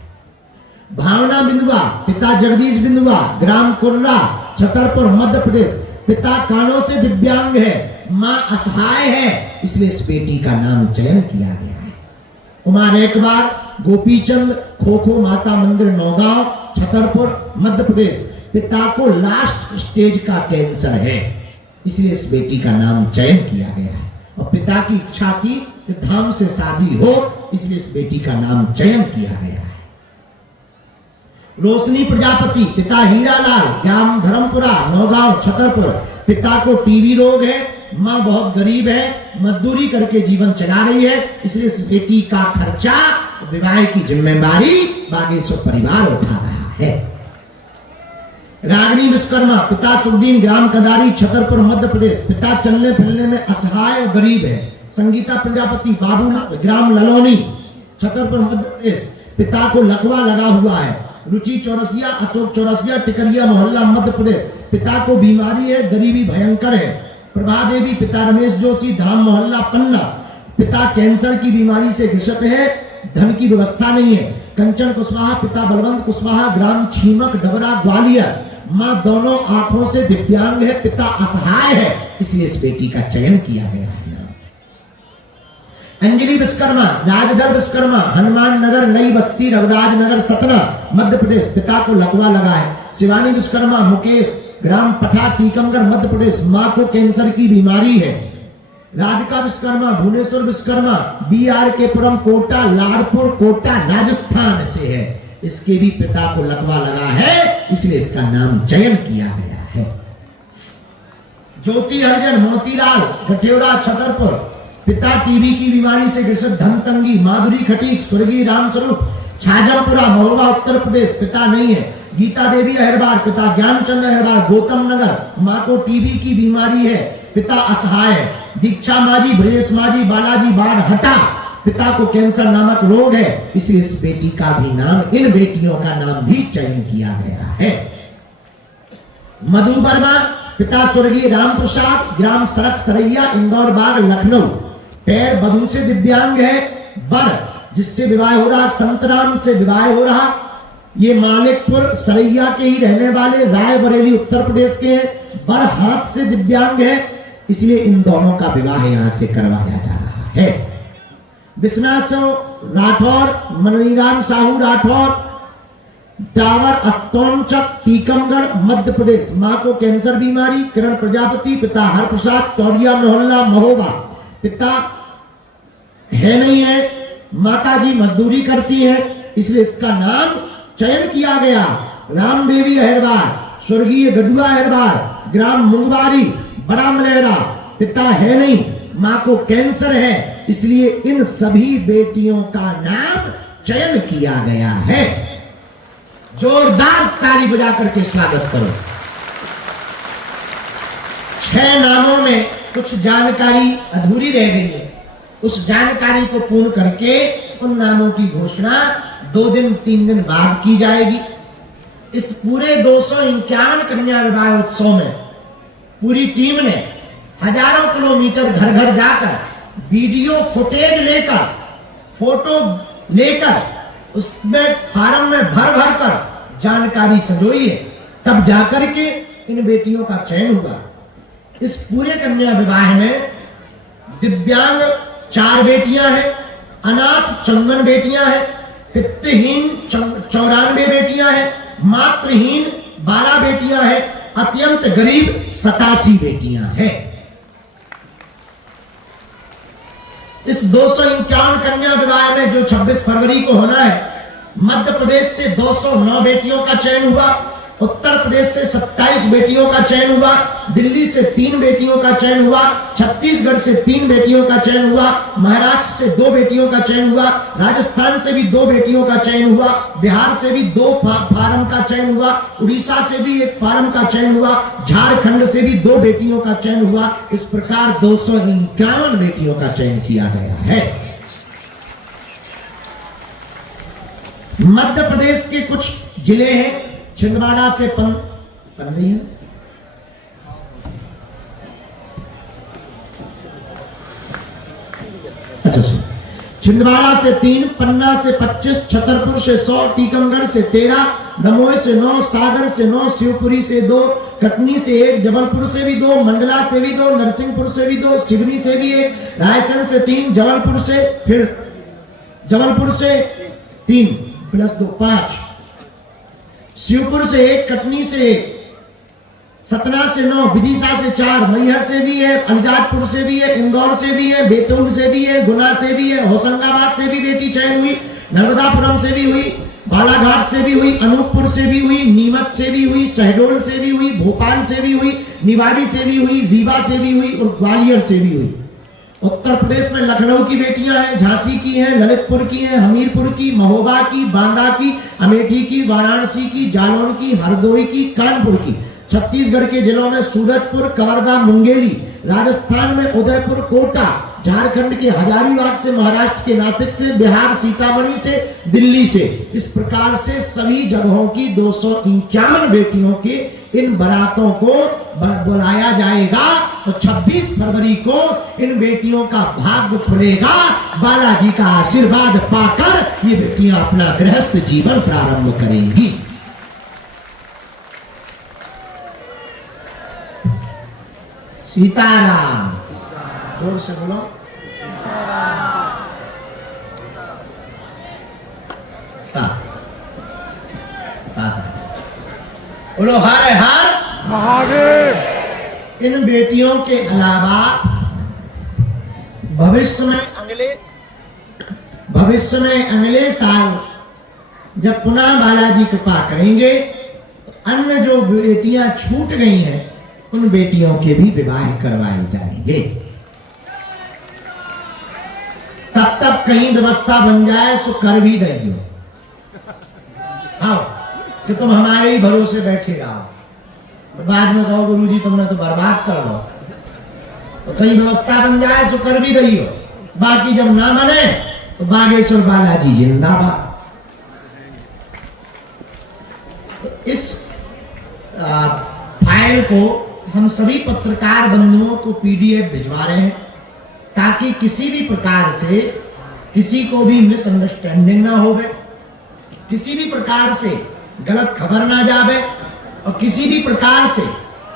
भावना बिंदुआ, पिता जगदीश बिंदुआ, ग्राम कुर्रा, छतरपुर, मध्य प्रदेश। पिता कानों से दिव्यांग है, मां असहाय है, इसलिए इस बेटी का नाम चयन किया गया है। उमा रेखवार, गोपीचंद, खोखो माता मंदिर, नौगांव, छतरपुर, मध्य प्रदेश। पिता को लास्ट स्टेज का कैंसर है, इसलिए इस बेटी का नाम चयन किया गया है। और पिता की इच्छा थी कि धाम से शादी हो, इसलिए इस बेटी का नाम चयन किया गया है। रोशनी प्रजापति, पिता हीरालाल, ग्राम धर्मपुरा, नौगांव, छतरपुर। पिता को टीबी रोग है, मां बहुत गरीब है, मजदूरी करके जीवन चला रही है, इसलिए इस बेटी का खर्चा, विवाह की जिम्मेदारी बागेश्वर परिवार उठा रहा है। रागिनी विश्वकर्मा, पिता सुखदीन, ग्राम कदारी, छतरपुर, मध्य प्रदेश। पिता चलने फिरने में असहाय और गरीब है। संगीता प्रजापति, बाबूनाथ, ग्राम ललौनी, छतरपुर, मध्य प्रदेश। पिता को लकवा लगा हुआ है। रुचि चौरसिया, अशोक चौरसिया, टिकरिया मोहल्ला, मध्य प्रदेश। पिता को बीमारी है, गरीबी भयंकर है। प्रभा देवी, पिता रमेश जोशी, धाम मोहल्ला, पन्ना। पिता कैंसर की बीमारी से ग्रसित है, धन की व्यवस्था नहीं है। कंचन कुशवाहा, पिता बलवंत कुशवाहा, ग्राम छीमक, डबरा, ग्वालियर। मां दोनों आंखों से दिव्यांग है, पिता असहाय है, इसलिए इस बेटी का चयन किया गया है। अंजलि विश्वकर्मा, राजधर विश्वकर्मा, हनुमान नगर, नई बस्ती, रघुराज नगर, सतना, मध्य प्रदेश। पिता को लकवा लगा है। शिवानी विश्वकर्मा, मुकेश, ग्राम पठा, टीकमगढ़, मध्य प्रदेश। मां को कैंसर की बीमारी है। राधिका विश्वकर्मा, भुवनेश्वर विश्वकर्मा, BR के पुरम, कोटा, लाड़पुर, कोटा, राजस्थान से है। इसके भी पिता को लकवा लगा है, इसलिए इसका नाम चयन किया गया है। ज्योति हरिजन, मोतीलाल, गठेवरा, छतरपुर। पिता टीबी की बीमारी से ग्रसित, धन तंगी। माधुरी खटीक, स्वर्गीय रामस्वरूप, छाजमपुरा, महोबा, उत्तर प्रदेश। पिता नहीं है। गीता देवी अहिरवार, पिता ज्ञानचंद्र अहिरवार, गौतम नगर। मां को टीबी की बीमारी है, पिता असहाय है। दीक्षा माझी, ब्रजेश माझी, बालाजी बाढ़ हटा। पिता को कैंसर नामक रोग है, इसलिए इस बेटी का भी नाम, इन बेटियों का नाम भी चयन किया गया है। मधु वर्मा, पिता स्वर्गीय राम प्रसाद, ग्राम सड़क सरैया, इंदौर बाग, लखनऊ। पैर बधू से दिव्यांग है। बर जिससे विवाह हो रहा, संतराम से विवाह हो रहा, ये मालिकपुर सरैया के ही रहने वाले, रायबरेली उत्तर प्रदेश के हैं। बर हाथ से दिव्यांग है, इसलिए इन दोनों का विवाह यहां से करवाया जा रहा है। विश्वनाथ राठौर, मनोनीराम साहू राठौर, टावर, अस्तौनचक, टीकमगढ़, मध्य प्रदेश। मां को कैंसर बीमारी। किरण प्रजापति, पिता हरप्रसाद, टौरिया मोहल्ला, महोबा। पिता है नहीं है, माता जी मजदूरी करती है, इसलिए इसका नाम चयन किया गया। रामदेवी अहिरवार, स्वर्गीय गडुआ अहिरवार, ग्राम मुंगवारी, बड़ा मलेरा। पिता है नहीं, मां को कैंसर है, इसलिए इन सभी बेटियों का नाम चयन किया गया है। जोरदार ताली बजा करके स्वागत करो। 6 नामों में कुछ जानकारी अधूरी रह गई है, उस जानकारी को पूर्ण करके उन नामों की घोषणा 2 दिन 3 दिन बाद की जाएगी। इस पूरे 251 कन्या विवाह उत्सव में पूरी टीम ने हजारों किलोमीटर घर घर जाकर वीडियो फुटेज लेकर, फोटो लेकर, उसमें फार्म में भर भर कर जानकारी संजोई है, तब जाकर के इन बेटियों का चयन हुआ। इस पूरे कन्या विवाह में दिव्यांग 4 बेटियां हैं, अनाथ 54 बेटियां हैं, पितृहीन 94 बेटियां हैं, मातृहीन 12 बेटियां हैं, अत्यंत गरीब 87 बेटियां हैं। इस 251 कन्या विवाह में जो 26 फरवरी को होना है, मध्य प्रदेश से 209 बेटियों का चयन हुआ, उत्तर प्रदेश से 27 बेटियों का चयन हुआ, दिल्ली से 3 बेटियों का चयन हुआ, छत्तीसगढ़ से 3 बेटियों का चयन हुआ, महाराष्ट्र से 2 बेटियों का चयन हुआ, राजस्थान से भी 2 बेटियों का चयन हुआ, बिहार से भी 2 फार्म का चयन हुआ, उड़ीसा से भी 1 फार्म का चयन हुआ, झारखंड से भी 2 बेटियों का चयन हुआ। इस प्रकार 251 बेटियों का चयन किया गया है। मध्य प्रदेश के कुछ जिले हैं, छिंदवाड़ा से 15 है, अच्छा सुन, छिंदवाड़ा से 3, पन्ना से 25, छतरपुर से 100, टीकमगढ़ से 13, दमोह से 9, सागर से 9, शिवपुरी से 2, कटनी से 1, जबलपुर से भी 2, मंडला से भी 2, नरसिंहपुर से भी 2, सिवनी से भी 1, रायसेन से 3, जबलपुर से 3 + 2 5, शिवपुर से 1, कटनी से 1, सतना से 9, विदिशा से 4, मैहर से भी है, अलीराजपुर से भी है, इंदौर से भी है, बैतूल से भी है, गुना से भी है, होशंगाबाद से भी बेटी चयन हुई, नर्मदापुरम से भी हुई, बालाघाट से भी हुई, अनूपपुर से भी हुई, नीमच से भी हुई, शहडोल से भी हुई, भोपाल से भी हुई, निवाड़ी से भी हुई, रीवा से भी हुई और ग्वालियर से भी हुई। उत्तर प्रदेश में लखनऊ की बेटियां हैं, झांसी की हैं, ललितपुर की हैं, हमीरपुर की, महोबा की, बांदा की, अमेठी की, वाराणसी की, जालौन की, हरदोई की, कानपुर की। छत्तीसगढ़ के जिलों में सूरजपुर, कवर्धा, मुंगेरी, राजस्थान में उदयपुर, कोटा, झारखंड के हजारीबाग से, महाराष्ट्र के नासिक से, बिहार सीतामढ़ी से, दिल्ली से। इस प्रकार से सभी जगहों की 251 बेटियों के इन बारातों को बुलाया जाएगा और 26 फरवरी को इन बेटियों का भाग्य खुलेगा। बालाजी का आशीर्वाद पाकर ये बेटियां अपना गृहस्थ जीवन प्रारंभ करेंगी। सीताराम, जोर से बोलो। सात बोलो हर हर महादेव। इन बेटियों के अलावा भविष्य में अगले साल जब पुनः बालाजी कृपा करेंगे, अन्य जो बेटियां छूट गई हैं उन बेटियों के भी विवाह करवाए जाएंगे। तब तक कहीं व्यवस्था बन जाए सो कर भी देंगे। आओ कि तुम हमारे ही भरोसे बैठे रहो, बाद में कहो गुरुजी तुमने तो बर्बाद कर लो। तो कहीं व्यवस्था बन जाए सो कर भी दइयो, बाकी जब ना बने तो बागेश्वर बालाजी जिंदाबाद। तो इस फाइल को हम सभी पत्रकार बंधुओं को PDF भिजवा रहे हैं ताकि किसी भी प्रकार से किसी को भी मिसअंडरस्टैंडिंग ना होवे, किसी भी प्रकार से गलत खबर ना जावे और किसी भी प्रकार से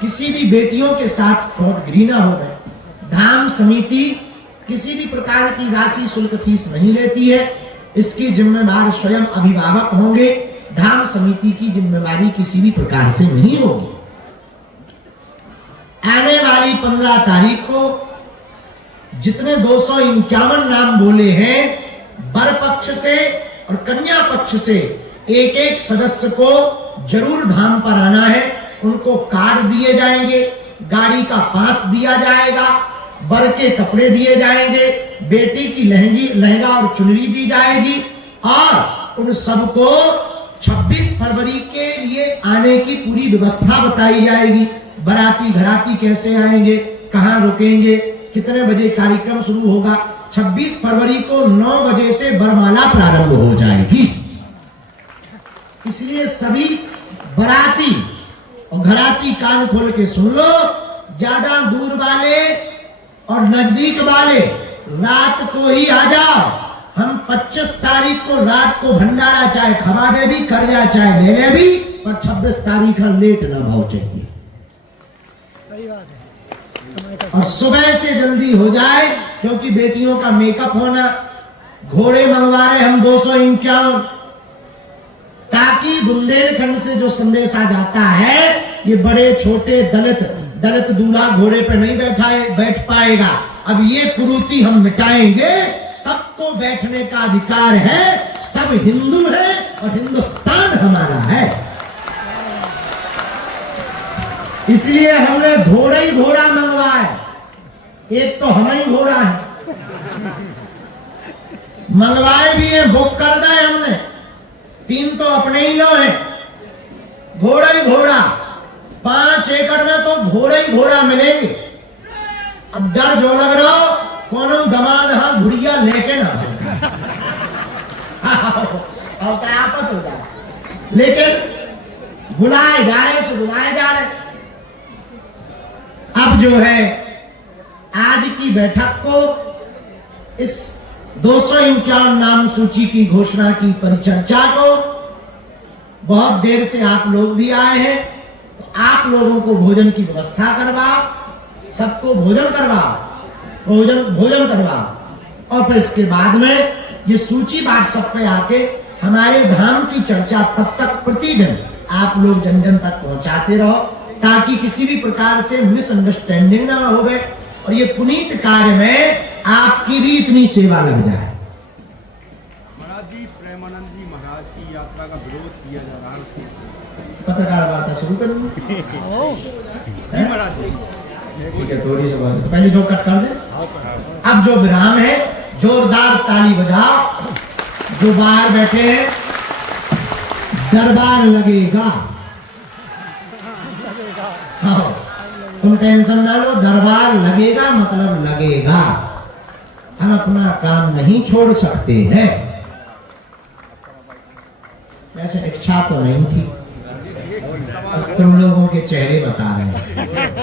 किसी भी बेटियों के साथ फ्रॉडगिरी ना होवे। धाम समिति किसी भी प्रकार की राशि शुल्क फीस नहीं लेती है, इसकी जिम्मेदार स्वयं अभिभावक होंगे। धाम समिति की जिम्मेदारी किसी भी प्रकार से नहीं होगी। आने वाली 15 तारीख को जितने 251 नाम बोले हैं, वर पक्ष से और कन्या पक्ष से एक एक सदस्य को जरूर धाम पर आना है। उनको कार्ड दिए जाएंगे, गाड़ी का पास दिया जाएगा, वर के कपड़े दिए जाएंगे, बेटी की लहंगा और चुनरी दी जाएगी और उन सबको 26 फरवरी के लिए आने की पूरी व्यवस्था बताई जाएगी। बाराती घराती कैसे आएंगे, कहां रुकेंगे, कितने बजे कार्यक्रम शुरू होगा। 26 फरवरी को 9 बजे से वरमाला प्रारंभ हो जाएगी। इसलिए सभी बाराती और घराती कान खोल के सुन लो, ज्यादा दूर वाले और नजदीक वाले रात को ही आ जाओ। हम 25 तारीख को रात को भंडारा चाहे खवा दे भी, कर्जा चाहे ले ले भी, पर 26 तारीख का लेट ना भाव चाहिए। सही बात है, समय का और सुबह से जल्दी हो जाए, क्योंकि बेटियों का मेकअप होना, घोड़े मंगवा रहे हम 251, ताकि बुंदेलखंड से जो संदेश आ जाता है, ये बड़े छोटे दलित दूल्हा घोड़े पे नहीं बैठ पाएगा। अब ये कुरीति हम मिटाएंगे। सबको बैठने का अधिकार है, सब हिंदू है और हिंदुस्तान हमारा है। इसलिए हमने घोड़ा ही घोड़ा मंगवाया। एक तो हम ही घोड़ा है, मंगवाए भी है, बुक कर दिए हमने। 3 तो अपने ही लो है, घोड़ा ही घोड़ा। 5 एकड़ में तो घोड़े ही घोड़ा मिलेंगे। अब डर जो लग रहा हो, कौन दमाद हाँ घुड़िया लेके ना आपत हो जाए, लेकिन बुलाए जा रहे से बुलाए जा रहे। अब जो है आज की बैठक को इस 251 नाम सूची की घोषणा की परिचर्चा को बहुत देर से आप लोग भी आए हैं, तो आप लोगों को भोजन की व्यवस्था करवाओ, सबको भोजन करवाओ और फिर इसके बाद में ये सूची व्हाट्सएप पे आके हमारे धाम की चर्चा तब तक प्रतिदिन आप लोग जन जन तक पहुंचाते रहो, ताकि किसी भी प्रकार से मिसअंडरस्टैंडिंग ना हो गए और ये पुनीत कार्य में आपकी भी इतनी सेवा लग जाए। महाराज जी, प्रेमानंद जी महाराज की यात्रा का विरोध किया जा रहा है, पत्रकार वार्ता शुरू करूंगा। जी महाराज जी। ठीक है, थोड़ी सी बात तो पहले जो कट कर दे। अब जो विराम है, जोरदार ताली बजाओ। जो बाहर बैठे हैं, दरबार लगेगा। हाँ, तुम टेंशन ना लो, दरबार लगेगा मतलब लगेगा। हम अपना काम नहीं छोड़ सकते हैं। वैसे इच्छा तो नहीं थी, अब तुम लोगों के चेहरे बता रहे हैं।